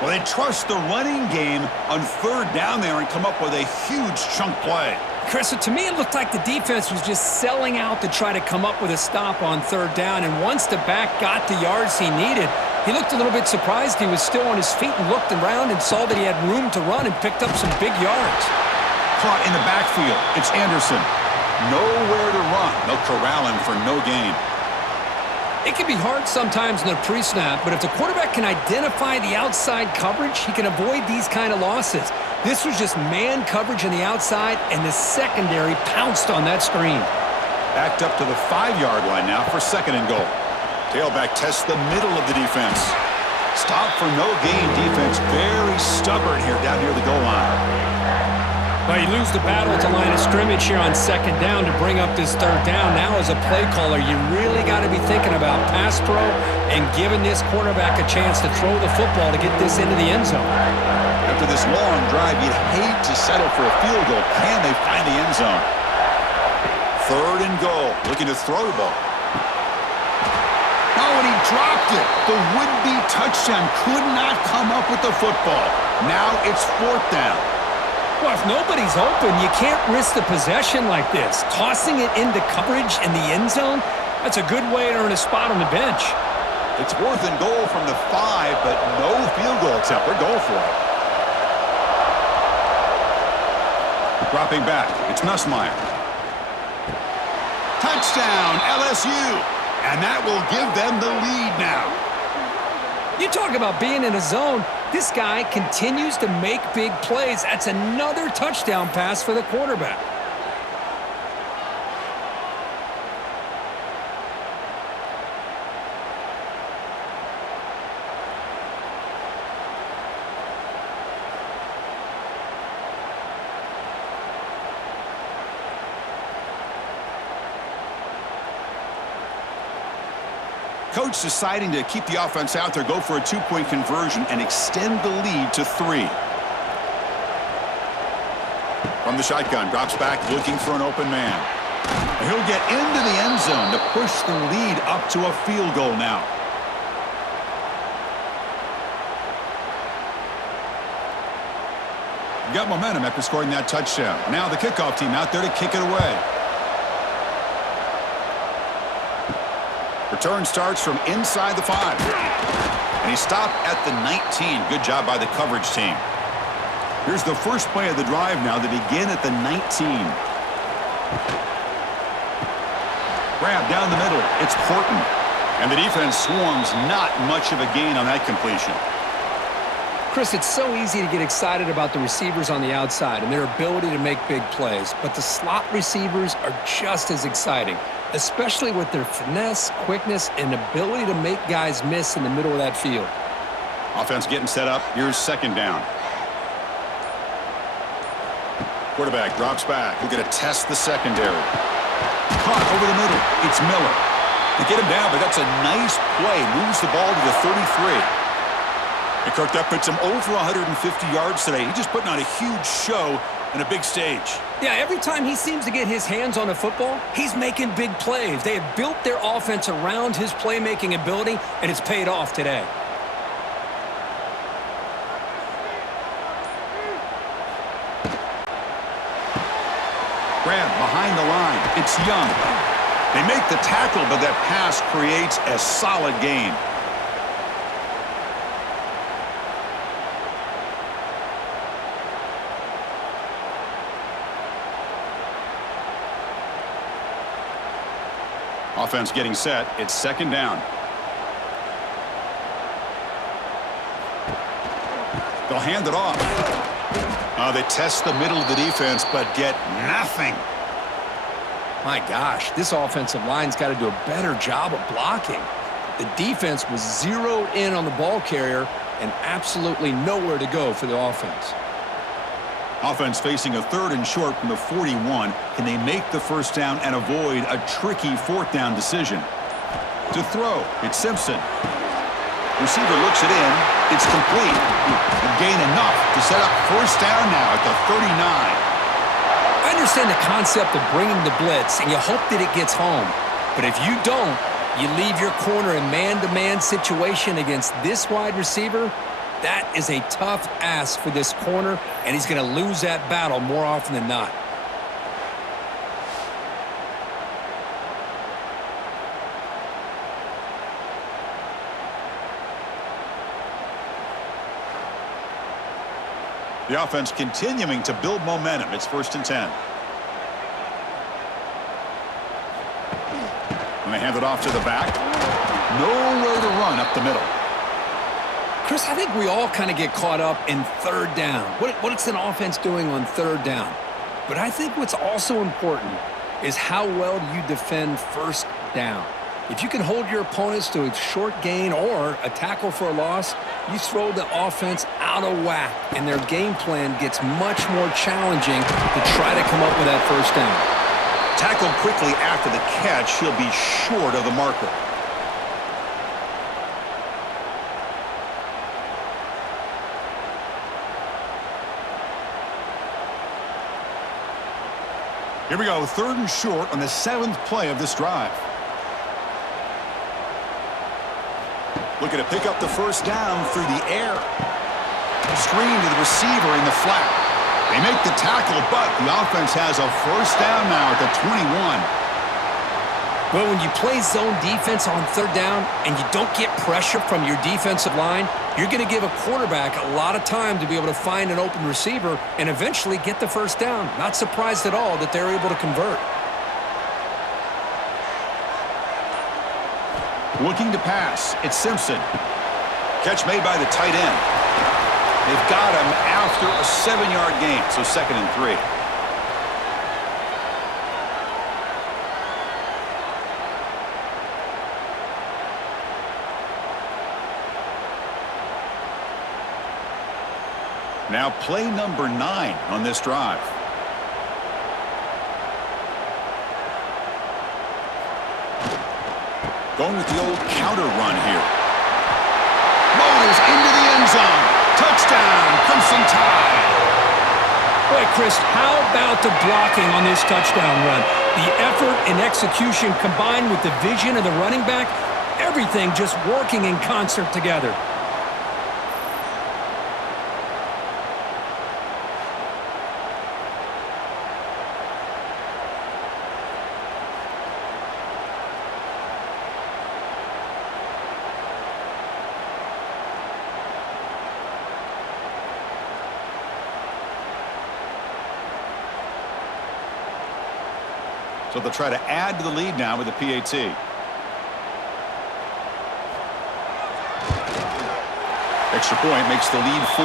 Well, they trust the running game on third down there and come up with a huge chunk play. Chris, to me, it looked like the defense was just selling out to try to come up with a stop on third down. And once the back got the yards he needed, he looked a little bit surprised. He was still on his feet and looked around and saw that he had room to run and picked up some big yards. Caught in the backfield. It's Anderson. Nowhere to run. They'll corral him for no gain. It can be hard sometimes in the pre-snap, but if the quarterback can identify the outside coverage, he can avoid these kind of losses. This was just man coverage on the outside, and the secondary pounced on that screen. Backed up to the 5-yard line now for second and goal. Tailback tests the middle of the defense. Stop for no gain defense. Very stubborn here down near the goal line. Well, you lose the battle at the line of scrimmage here on second down to bring up this third down. Now, as a play caller, you really got to be thinking about pass pro and giving this quarterback a chance to throw the football to get this into the end zone. After this long drive, you'd hate to settle for a field goal. Can they find the end zone? Third and goal. Looking to throw the ball. Oh, and he dropped it. The would-be touchdown could not come up with the football. Now it's fourth down. Well, if nobody's open, you can't risk the possession like this. Tossing it into coverage in the end zone, that's a good way to earn a spot on the bench. It's fourth and goal from the 5, but no field goal attempt. We're going for it. Dropping back, it's Nussmeier. Touchdown, LSU. And that will give them the lead now. You talk about being in a zone. This guy continues to make big plays. That's another touchdown pass for the quarterback. Coach deciding to keep the offense out there, go for a 2-point conversion, and extend the lead to 3. From the shotgun, drops back, looking for an open man. And he'll get into the end zone to push the lead up to a field goal now. Got momentum after scoring that touchdown. Now the kickoff team out there to kick it away. Return starts from inside the 5. And he stopped at the 19. Good job by the coverage team. Here's the first play of the drive now. They begin at the 19. Grab down the middle. It's Horton. And the defense swarms. Not much of a gain on that completion. Chris, it's so easy to get excited about the receivers on the outside and their ability to make big plays. But the slot receivers are just as exciting, especially with their finesse, quickness, and ability to make guys miss in the middle of that field. Offense getting set up. Here's second down. Quarterback drops back. We're going to test the secondary. Caught over the middle. It's Miller. They get him down, but that's a nice play. Moves the ball to the 33. And Kirk, that puts him over 150 yards today. He's just putting on a huge show in a big stage. Yeah, every time he seems to get his hands on the football, he's making big plays. They have built their offense around his playmaking ability, and it's paid off today. Grab behind the line. It's Young. They make the tackle, but that pass creates a solid gain. Offense getting set. It's second down. They'll hand it off. They test the middle of the defense, but get nothing. My gosh, this offensive line's got to do a better job of blocking. The defense was zeroed in on the ball carrier and absolutely nowhere to go for the offense. Offense facing a 3rd and short from the 41. Can they make the first down and avoid a tricky 4th down decision? To throw, it's Simpson. Receiver looks it in. It's complete. A gain enough to set up first down now at the 39. I understand the concept of bringing the blitz, and you hope that it gets home. But if you don't, you leave your corner in man-to-man situation against this wide receiver. That is a tough ask for this corner, and he's going to lose that battle more often than not. The offense continuing to build momentum. It's 1st and 10. And they hand it off to the back. Nowhere to run up the middle. Chris, I think we all kind of get caught up in 3rd down. What's an offense doing on 3rd down? But I think what's also important is how well do you defend 1st down. If you can hold your opponents to a short gain or a tackle for a loss, you throw the offense out of whack, and their game plan gets much more challenging to try to come up with that 1st down. Tackled quickly after the catch, he'll be short of the marker. Here we go, 3rd and short on the 7th play of this drive. Looking to pick up the first down through the air. Screen to the receiver in the flat. They make the tackle, but the offense has a first down now at the 21. Well, when you play zone defense on 3rd down and you don't get pressure from your defensive line, you're going to give a quarterback a lot of time to be able to find an open receiver and eventually get the first down. Not surprised at all that they're able to convert. Looking to pass. It's Simpson. Catch made by the tight end. They've got him after a 7-yard gain, so 2nd and 3. Now play number 9 on this drive. Going with the old counter run here. Motors into the end zone. Touchdown, Crimson Tide. Boy, Chris, how about the blocking on this touchdown run? The effort and execution combined with the vision of the running back, everything just working in concert together. So they'll try to add to the lead now with the PAT. Extra point makes the lead 4.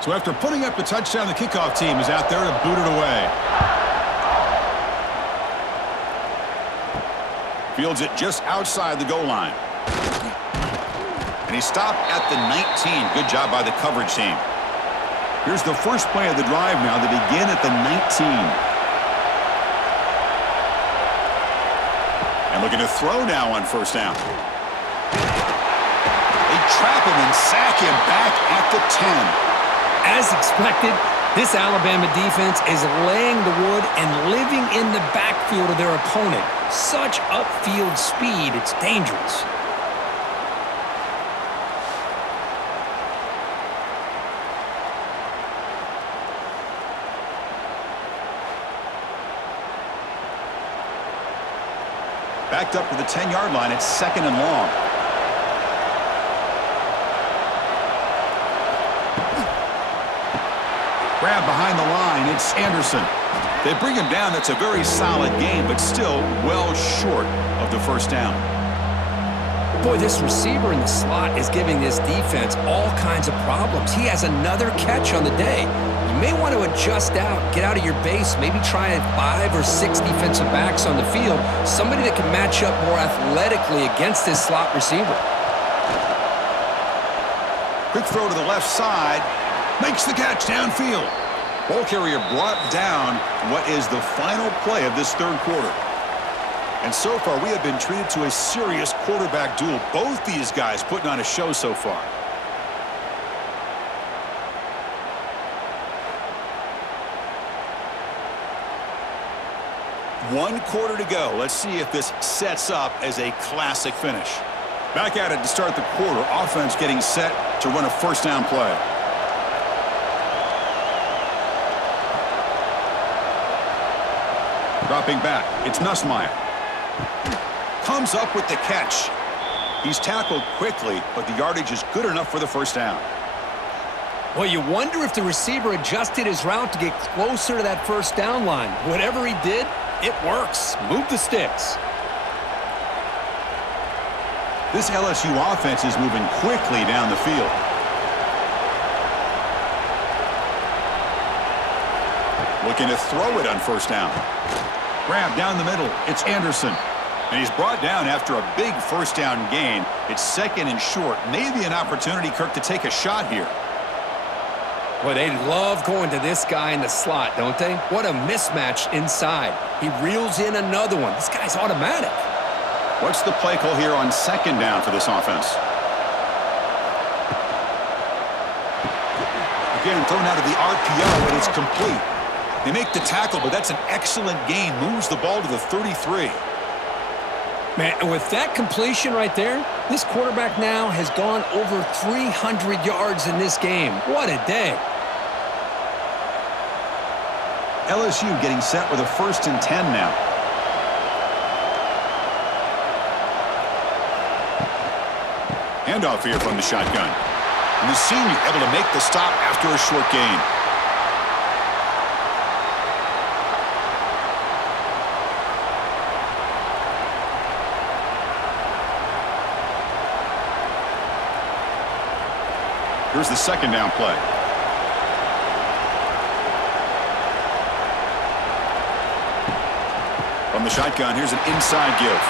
So after putting up the touchdown, the kickoff team is out there to boot it away. Fields it just outside the goal line. And he stopped at the 19. Good job by the coverage team. Here's the first play of the drive now. They begin at the 19. And And looking to throw now on first down. They trap him and sack him back at the 10. As expected, this Alabama defense is laying the wood and living in the backfield of their opponent. Such upfield speed, it's dangerous. Backed up to the 10-yard line. It's 2nd and long. Grab behind the line. It's Anderson. They bring him down. That's a very solid game, but still well short of the first down. Boy, this receiver in the slot is giving this defense all kinds of problems. He has another catch on the day. You may want to adjust out, get out of your base, maybe try 5 or 6 defensive backs on the field, somebody that can match up more athletically against this slot receiver. Quick throw to the left side. Makes the catch downfield. Ball carrier brought down what is the final play of this third quarter. And so far, we have been treated to a serious quarterback duel. Both these guys putting on a show so far. One quarter to go. Let's see if this sets up as a classic finish. Back at it to start the quarter. Offense getting set to run a first down play. Dropping back. It's Nussmeier. Comes up with the catch. He's tackled quickly, but the yardage is good enough for the first down. Well, you wonder if the receiver adjusted his route to get closer to that first down line. Whatever he did, it works. Move the sticks. This LSU offense is moving quickly down the field. Looking to throw it on first down. Grab down the middle. It's Anderson. And he's brought down after a big first down gain. It's 2nd and short. Maybe an opportunity, Kirk, to take a shot here. Well, they love going to this guy in the slot, don't they? What a mismatch inside. He reels in another one. This guy's automatic. What's the play call here on 2nd down for this offense? Again, thrown out of the RPO, and it's complete. They make the tackle, but that's an excellent gain. Moves the ball to the 33. Man, and with that completion right there, this quarterback now has gone over 300 yards in this game. What a day. LSU getting set with a 1st and 10 now. Handoff here from the shotgun. And the senior able to make the stop after a short gain. Here's the 2nd down play. From the shotgun, here's an inside give.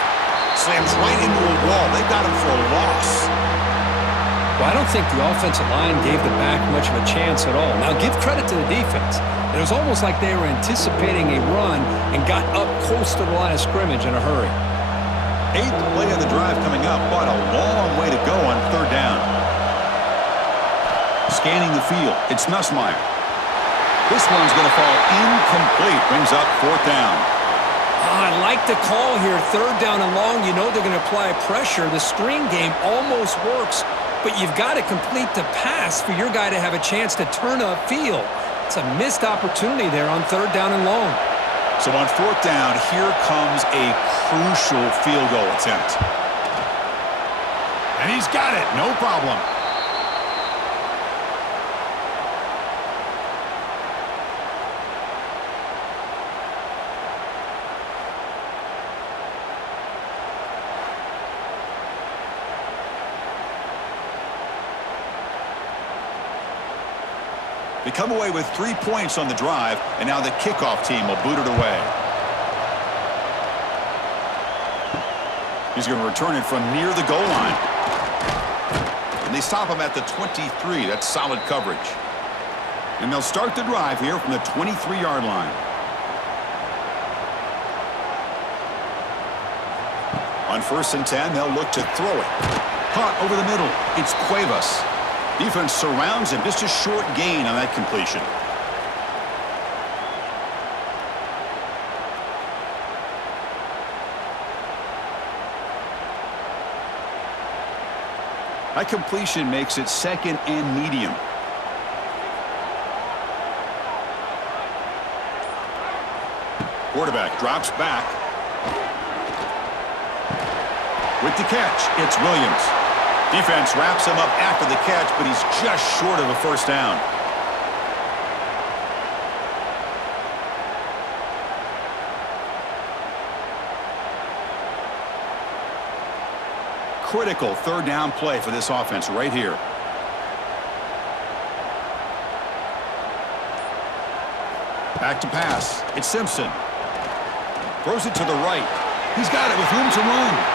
Slams right into a wall. They got him for a loss. Well, I don't think the offensive line gave the back much of a chance at all. Now, give credit to the defense. It was almost like they were anticipating a run and got up close to the line of scrimmage in a hurry. 8th play of the drive coming up, but a long way to go on 3rd down. Scanning the field, it's Nussmeier. This one's going to fall incomplete. Brings up 4th down. I like the call here. 3rd down and long. You know they're going to apply pressure. The screen game almost works, but you've got to complete the pass for your guy to have a chance to turn upfield. It's a missed opportunity there on 3rd down and long. So on 4th down, here comes a crucial field goal attempt. And he's got it. No problem. They come away with 3 points on the drive, and now the kickoff team will boot it away. He's going to return it from near the goal line. And they stop him at the 23. That's solid coverage. And they'll start the drive here from the 23-yard line. On 1st and 10, they'll look to throw it. Caught over the middle. It's Cuevas. Defense surrounds him. Just a short gain on that completion. That completion makes it 2nd and medium. Quarterback drops back. With the catch, it's Williams. Defense wraps him up after the catch, but he's just short of a first down. Critical 3rd down play for this offense right here. Back to pass. It's Simpson. Throws it to the right. He's got it with room to run.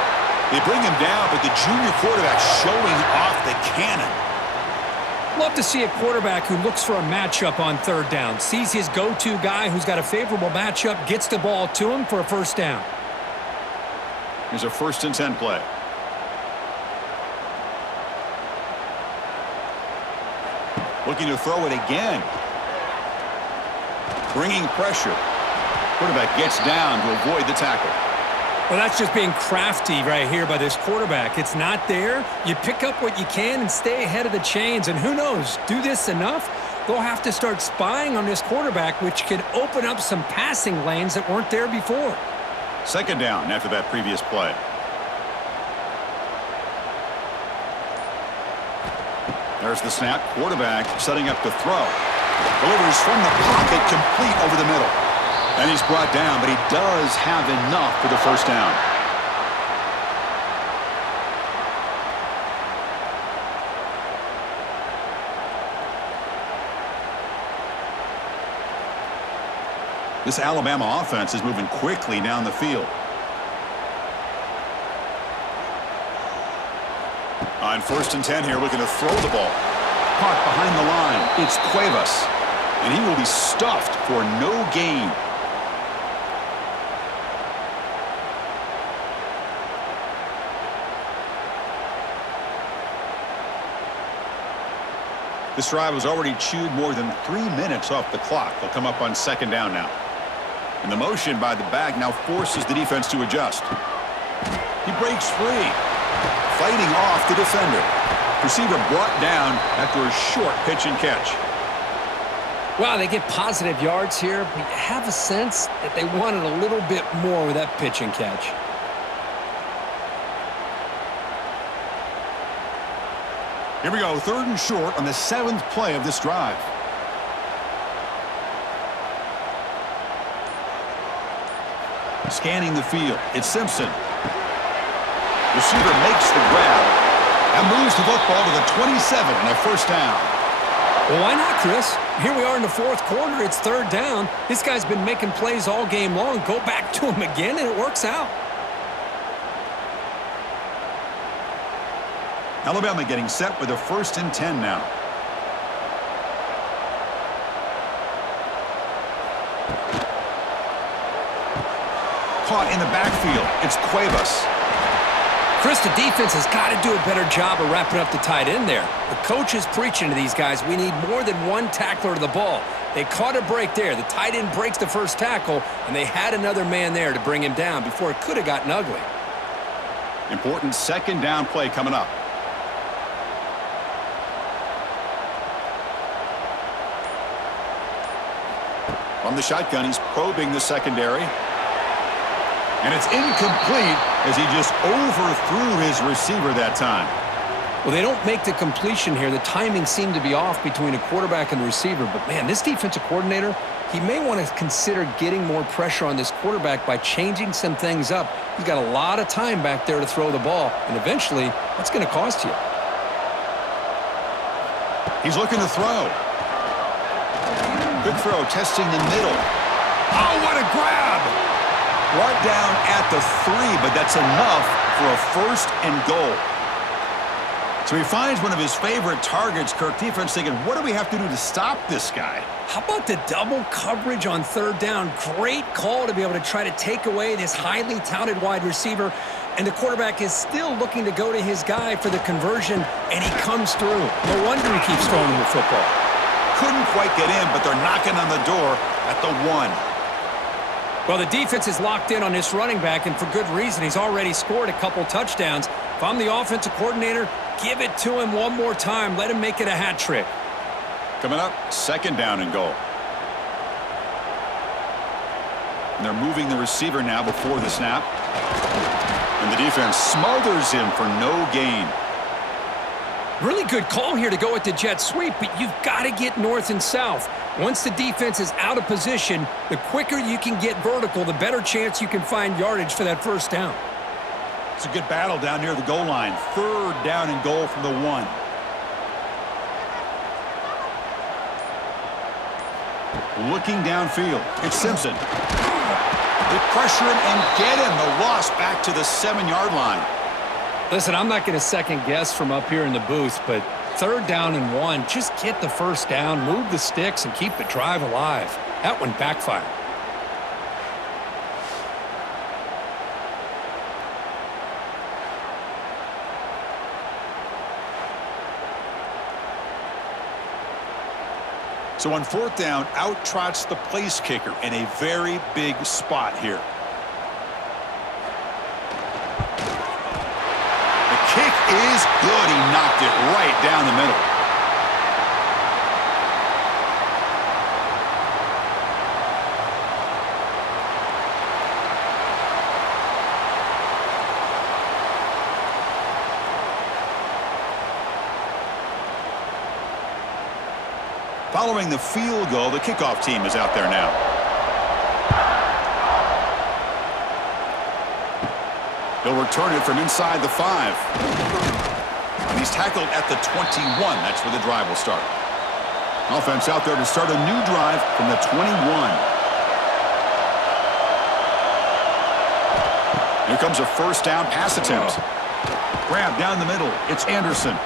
They bring him down, but the junior quarterback showing off the cannon. Love to see a quarterback who looks for a matchup on 3rd down. Sees his go-to guy who's got a favorable matchup, gets the ball to him for a first down. Here's a 1st and 10 play. Looking to throw it again. Bringing pressure. Quarterback gets down to avoid the tackle. Well, that's just being crafty right here by this quarterback. It's not there. You pick up what you can and stay ahead of the chains. And who knows, do this enough, they'll have to start spying on this quarterback, which could open up some passing lanes that weren't there before. 2nd down after that previous play. There's the snap. Quarterback setting up to throw. Delivers from the pocket, complete over the middle. And he's brought down, but he does have enough for the first down. This Alabama offense is moving quickly down the field. On 1st and 10 here, looking to throw the ball. Caught behind the line. It's Cuevas. And he will be stuffed for no gain. This drive has already chewed more than 3 minutes off the clock. They'll come up on 2nd down now. And the motion by the back now forces the defense to adjust. He breaks free. Fighting off the defender. Receiver brought down after a short pitch and catch. Wow, they get positive yards here, but you have a sense that they wanted a little bit more with that pitch and catch. Here we go, 3rd and short on the 7th play of this drive. Scanning the field, it's Simpson. Receiver makes the grab and moves the football to the 27 and a first down. Well, why not, Chris? Here we are in the 4th quarter. It's 3rd down. This guy's been making plays all game long. Go back to him again, and it works out. Alabama getting set with a 1st and 10 now. Caught in the backfield. It's Cuevas. Chris, the defense has got to do a better job of wrapping up the tight end there. The coach is preaching to these guys, we need more than one tackler to the ball. They caught a break there. The tight end breaks the first tackle, and they had another man there to bring him down before it could have gotten ugly. Important 2nd down play coming up. From the shotgun, he's probing the secondary. And it's incomplete as he just overthrew his receiver that time. Well, they don't make the completion here. The timing seemed to be off between a quarterback and the receiver. But, man, this defensive coordinator, he may want to consider getting more pressure on this quarterback by changing some things up. He's got a lot of time back there to throw the ball, and eventually that's going to cost you. He's looking to throw. Good throw, testing the middle. Oh, what a grab! Brought down at the 3, but that's enough for a 1st and goal. So he finds one of his favorite targets. Kirk, defense thinking, what do we have to do to stop this guy? How about the double coverage on 3rd down? Great call to be able to try to take away this highly touted wide receiver. and the quarterback is still looking to go to his guy for the conversion, and he comes through. No wonder he keeps throwing him the football. Couldn't quite get in, but they're knocking on the door at the 1. Well, the defense is locked in on this running back, and for good reason. He's already scored a couple touchdowns. If I'm the offensive coordinator, give it to him one more time. Let him make it a hat trick. Coming up, 2nd down and goal. And they're moving the receiver now before the snap. And the defense smothers him for no gain. Really good call here to go with the jet sweep, but you've got to get north and south. Once the defense is out of position, the quicker you can get vertical, the better chance you can find yardage for that 1st down. It's a good battle down near the goal line. 3rd down and goal from the 1. Looking downfield, it's Simpson. They pressure him and get him. The loss back to the 7-yard line. Listen, I'm not going to second guess from up here in the booth, but 3rd down and 1, just get the 1st down, move the sticks, and keep the drive alive. That one backfired. So on 4th down, out trots the place kicker in a very big spot here. The kick is good. He knocked it right down the middle. Following the field goal, the kickoff team is out there now. He'll return it from inside the 5. And he's tackled at the 21. That's where the drive will start. Offense out there to start a new drive from the 21. Here comes a 1st down pass attempt. Grab down the middle. It's Anderson.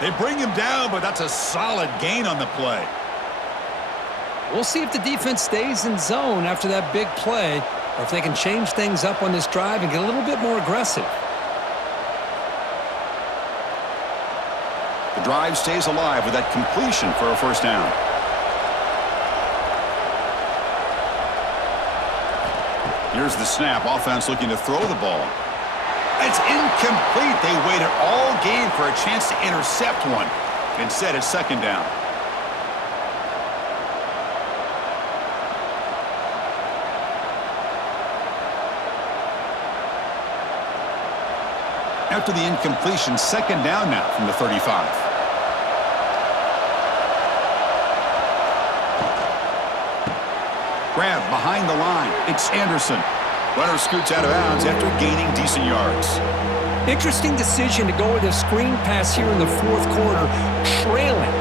They bring him down, but that's a solid gain on the play. We'll see if the defense stays in zone after that big play, or if they can change things up on this drive and get a little bit more aggressive. The drive stays alive with that completion for a 1st down. Here's the snap. Offense looking to throw the ball. It's incomplete. They waited all game for a chance to intercept one. Instead, it's 2nd down. After the incompletion, 2nd down now from the 35. Grab behind the line. It's Anderson. Runner scoots out of bounds after gaining decent yards. Interesting decision to go with a screen pass here in the 4th quarter, trailing.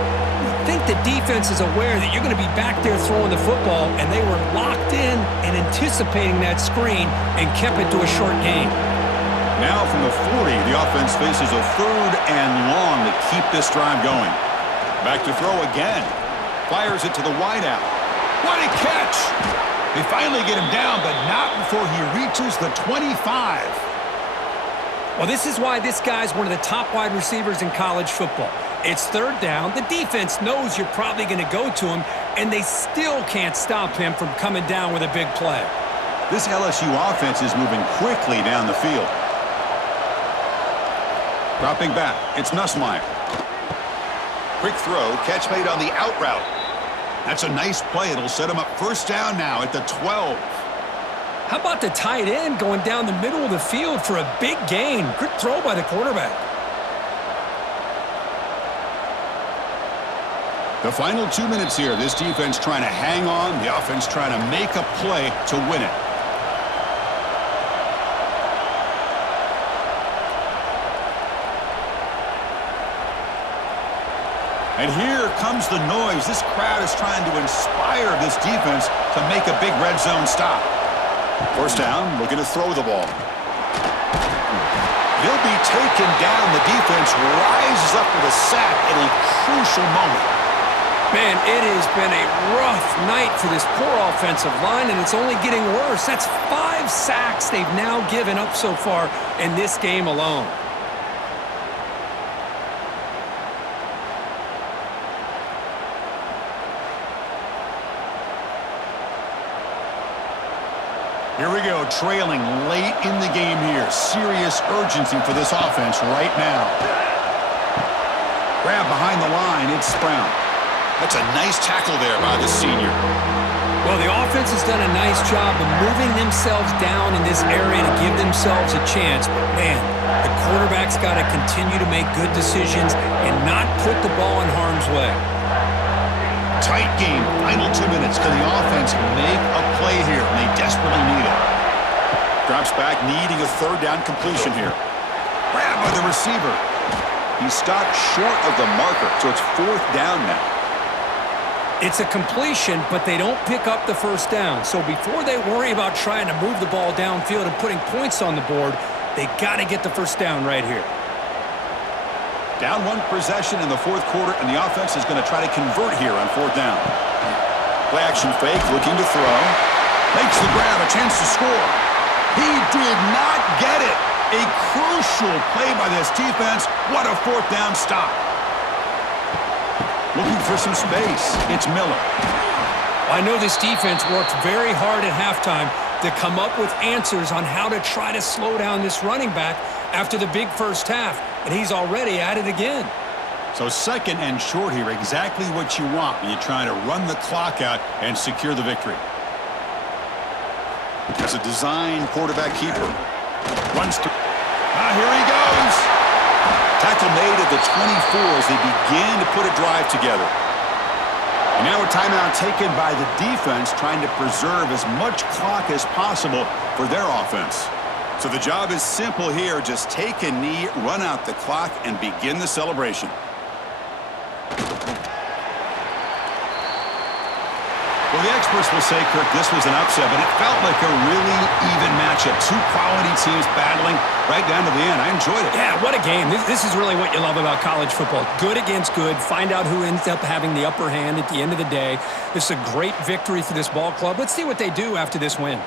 You think the defense is aware that you're going to be back there throwing the football, and they were locked in and anticipating that screen and kept it to a short gain. Now from the 40, the offense faces a 3rd and long to keep this drive going. Back to throw again. Fires it to the wideout. What a catch! They finally get him down, but not before he reaches the 25. Well, this is why this guy's one of the top wide receivers in college football. It's 3rd down. The defense knows you're probably going to go to him, and they still can't stop him from coming down with a big play. This LSU offense is moving quickly down the field. Dropping back, it's Nussmeier. Quick throw, catch made on the out route. That's a nice play. It'll set him up 1st down now at the 12. How about the tight end going down the middle of the field for a big gain? Good throw by the quarterback. The final 2 minutes here. This defense trying to hang on. The offense trying to make a play to win it. And here comes the noise. This crowd is trying to inspire this defense to make a big red zone stop. 1st down, looking to throw the ball. He'll be taken down. The defense rises up with a sack in a crucial moment. Man, it has been a rough night for this poor offensive line, and it's only getting worse. That's 5 sacks they've now given up so far in this game alone. Here we go, trailing late in the game here. Serious urgency for this offense right now. Grab behind the line, it's Brown. That's a nice tackle there by the senior. Well, the offense has done a nice job of moving themselves down in this area to give themselves a chance. But, man, the quarterback's got to continue to make good decisions and not put the ball in harm's way. Tight game, final 2 minutes. Can the offense make a play here? And they desperately need it. Drops back, needing a third down completion here. Grab by the receiver. He stopped short of the marker, so it's 4th down now. It's a completion, but they don't pick up the first down. So before they worry about trying to move the ball downfield and putting points on the board, they got to get the first down right here. Down 1 possession in the 4th quarter, and the offense is going to try to convert here on 4th down. Play action fake, looking to throw. Makes the grab, a chance to score. He did not get it. A crucial play by this defense. What a 4th down stop. Looking for some space. It's Miller. I know this defense worked very hard at halftime to come up with answers on how to try to slow down this running back after the big first half, and he's already at it again. So 2nd and short here, exactly what you want when you're trying to run the clock out and secure the victory. As a design quarterback keeper. Runs to... here he goes! Tackle made at the 24 as they began to put a drive together. And now a timeout taken by the defense, trying to preserve as much clock as possible for their offense. So the job is simple here. Just take a knee, run out the clock, and begin the celebration. Well, the experts will say, Kirk, this was an upset, but it felt like a really even matchup. 2 quality teams battling right down to the end. I enjoyed it. Yeah, what a game. This is really what you love about college football. Good against good. Find out who ends up having the upper hand at the end of the day. This is a great victory for this ball club. Let's see what they do after this win.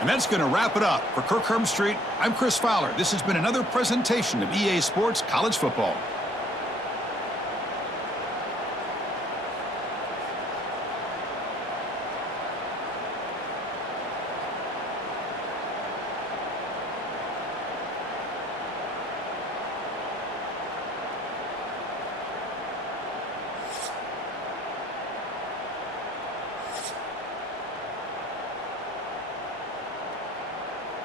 And that's going to wrap it up. For Kirk Street, I'm Chris Fowler. This has been another presentation of EA Sports College Football.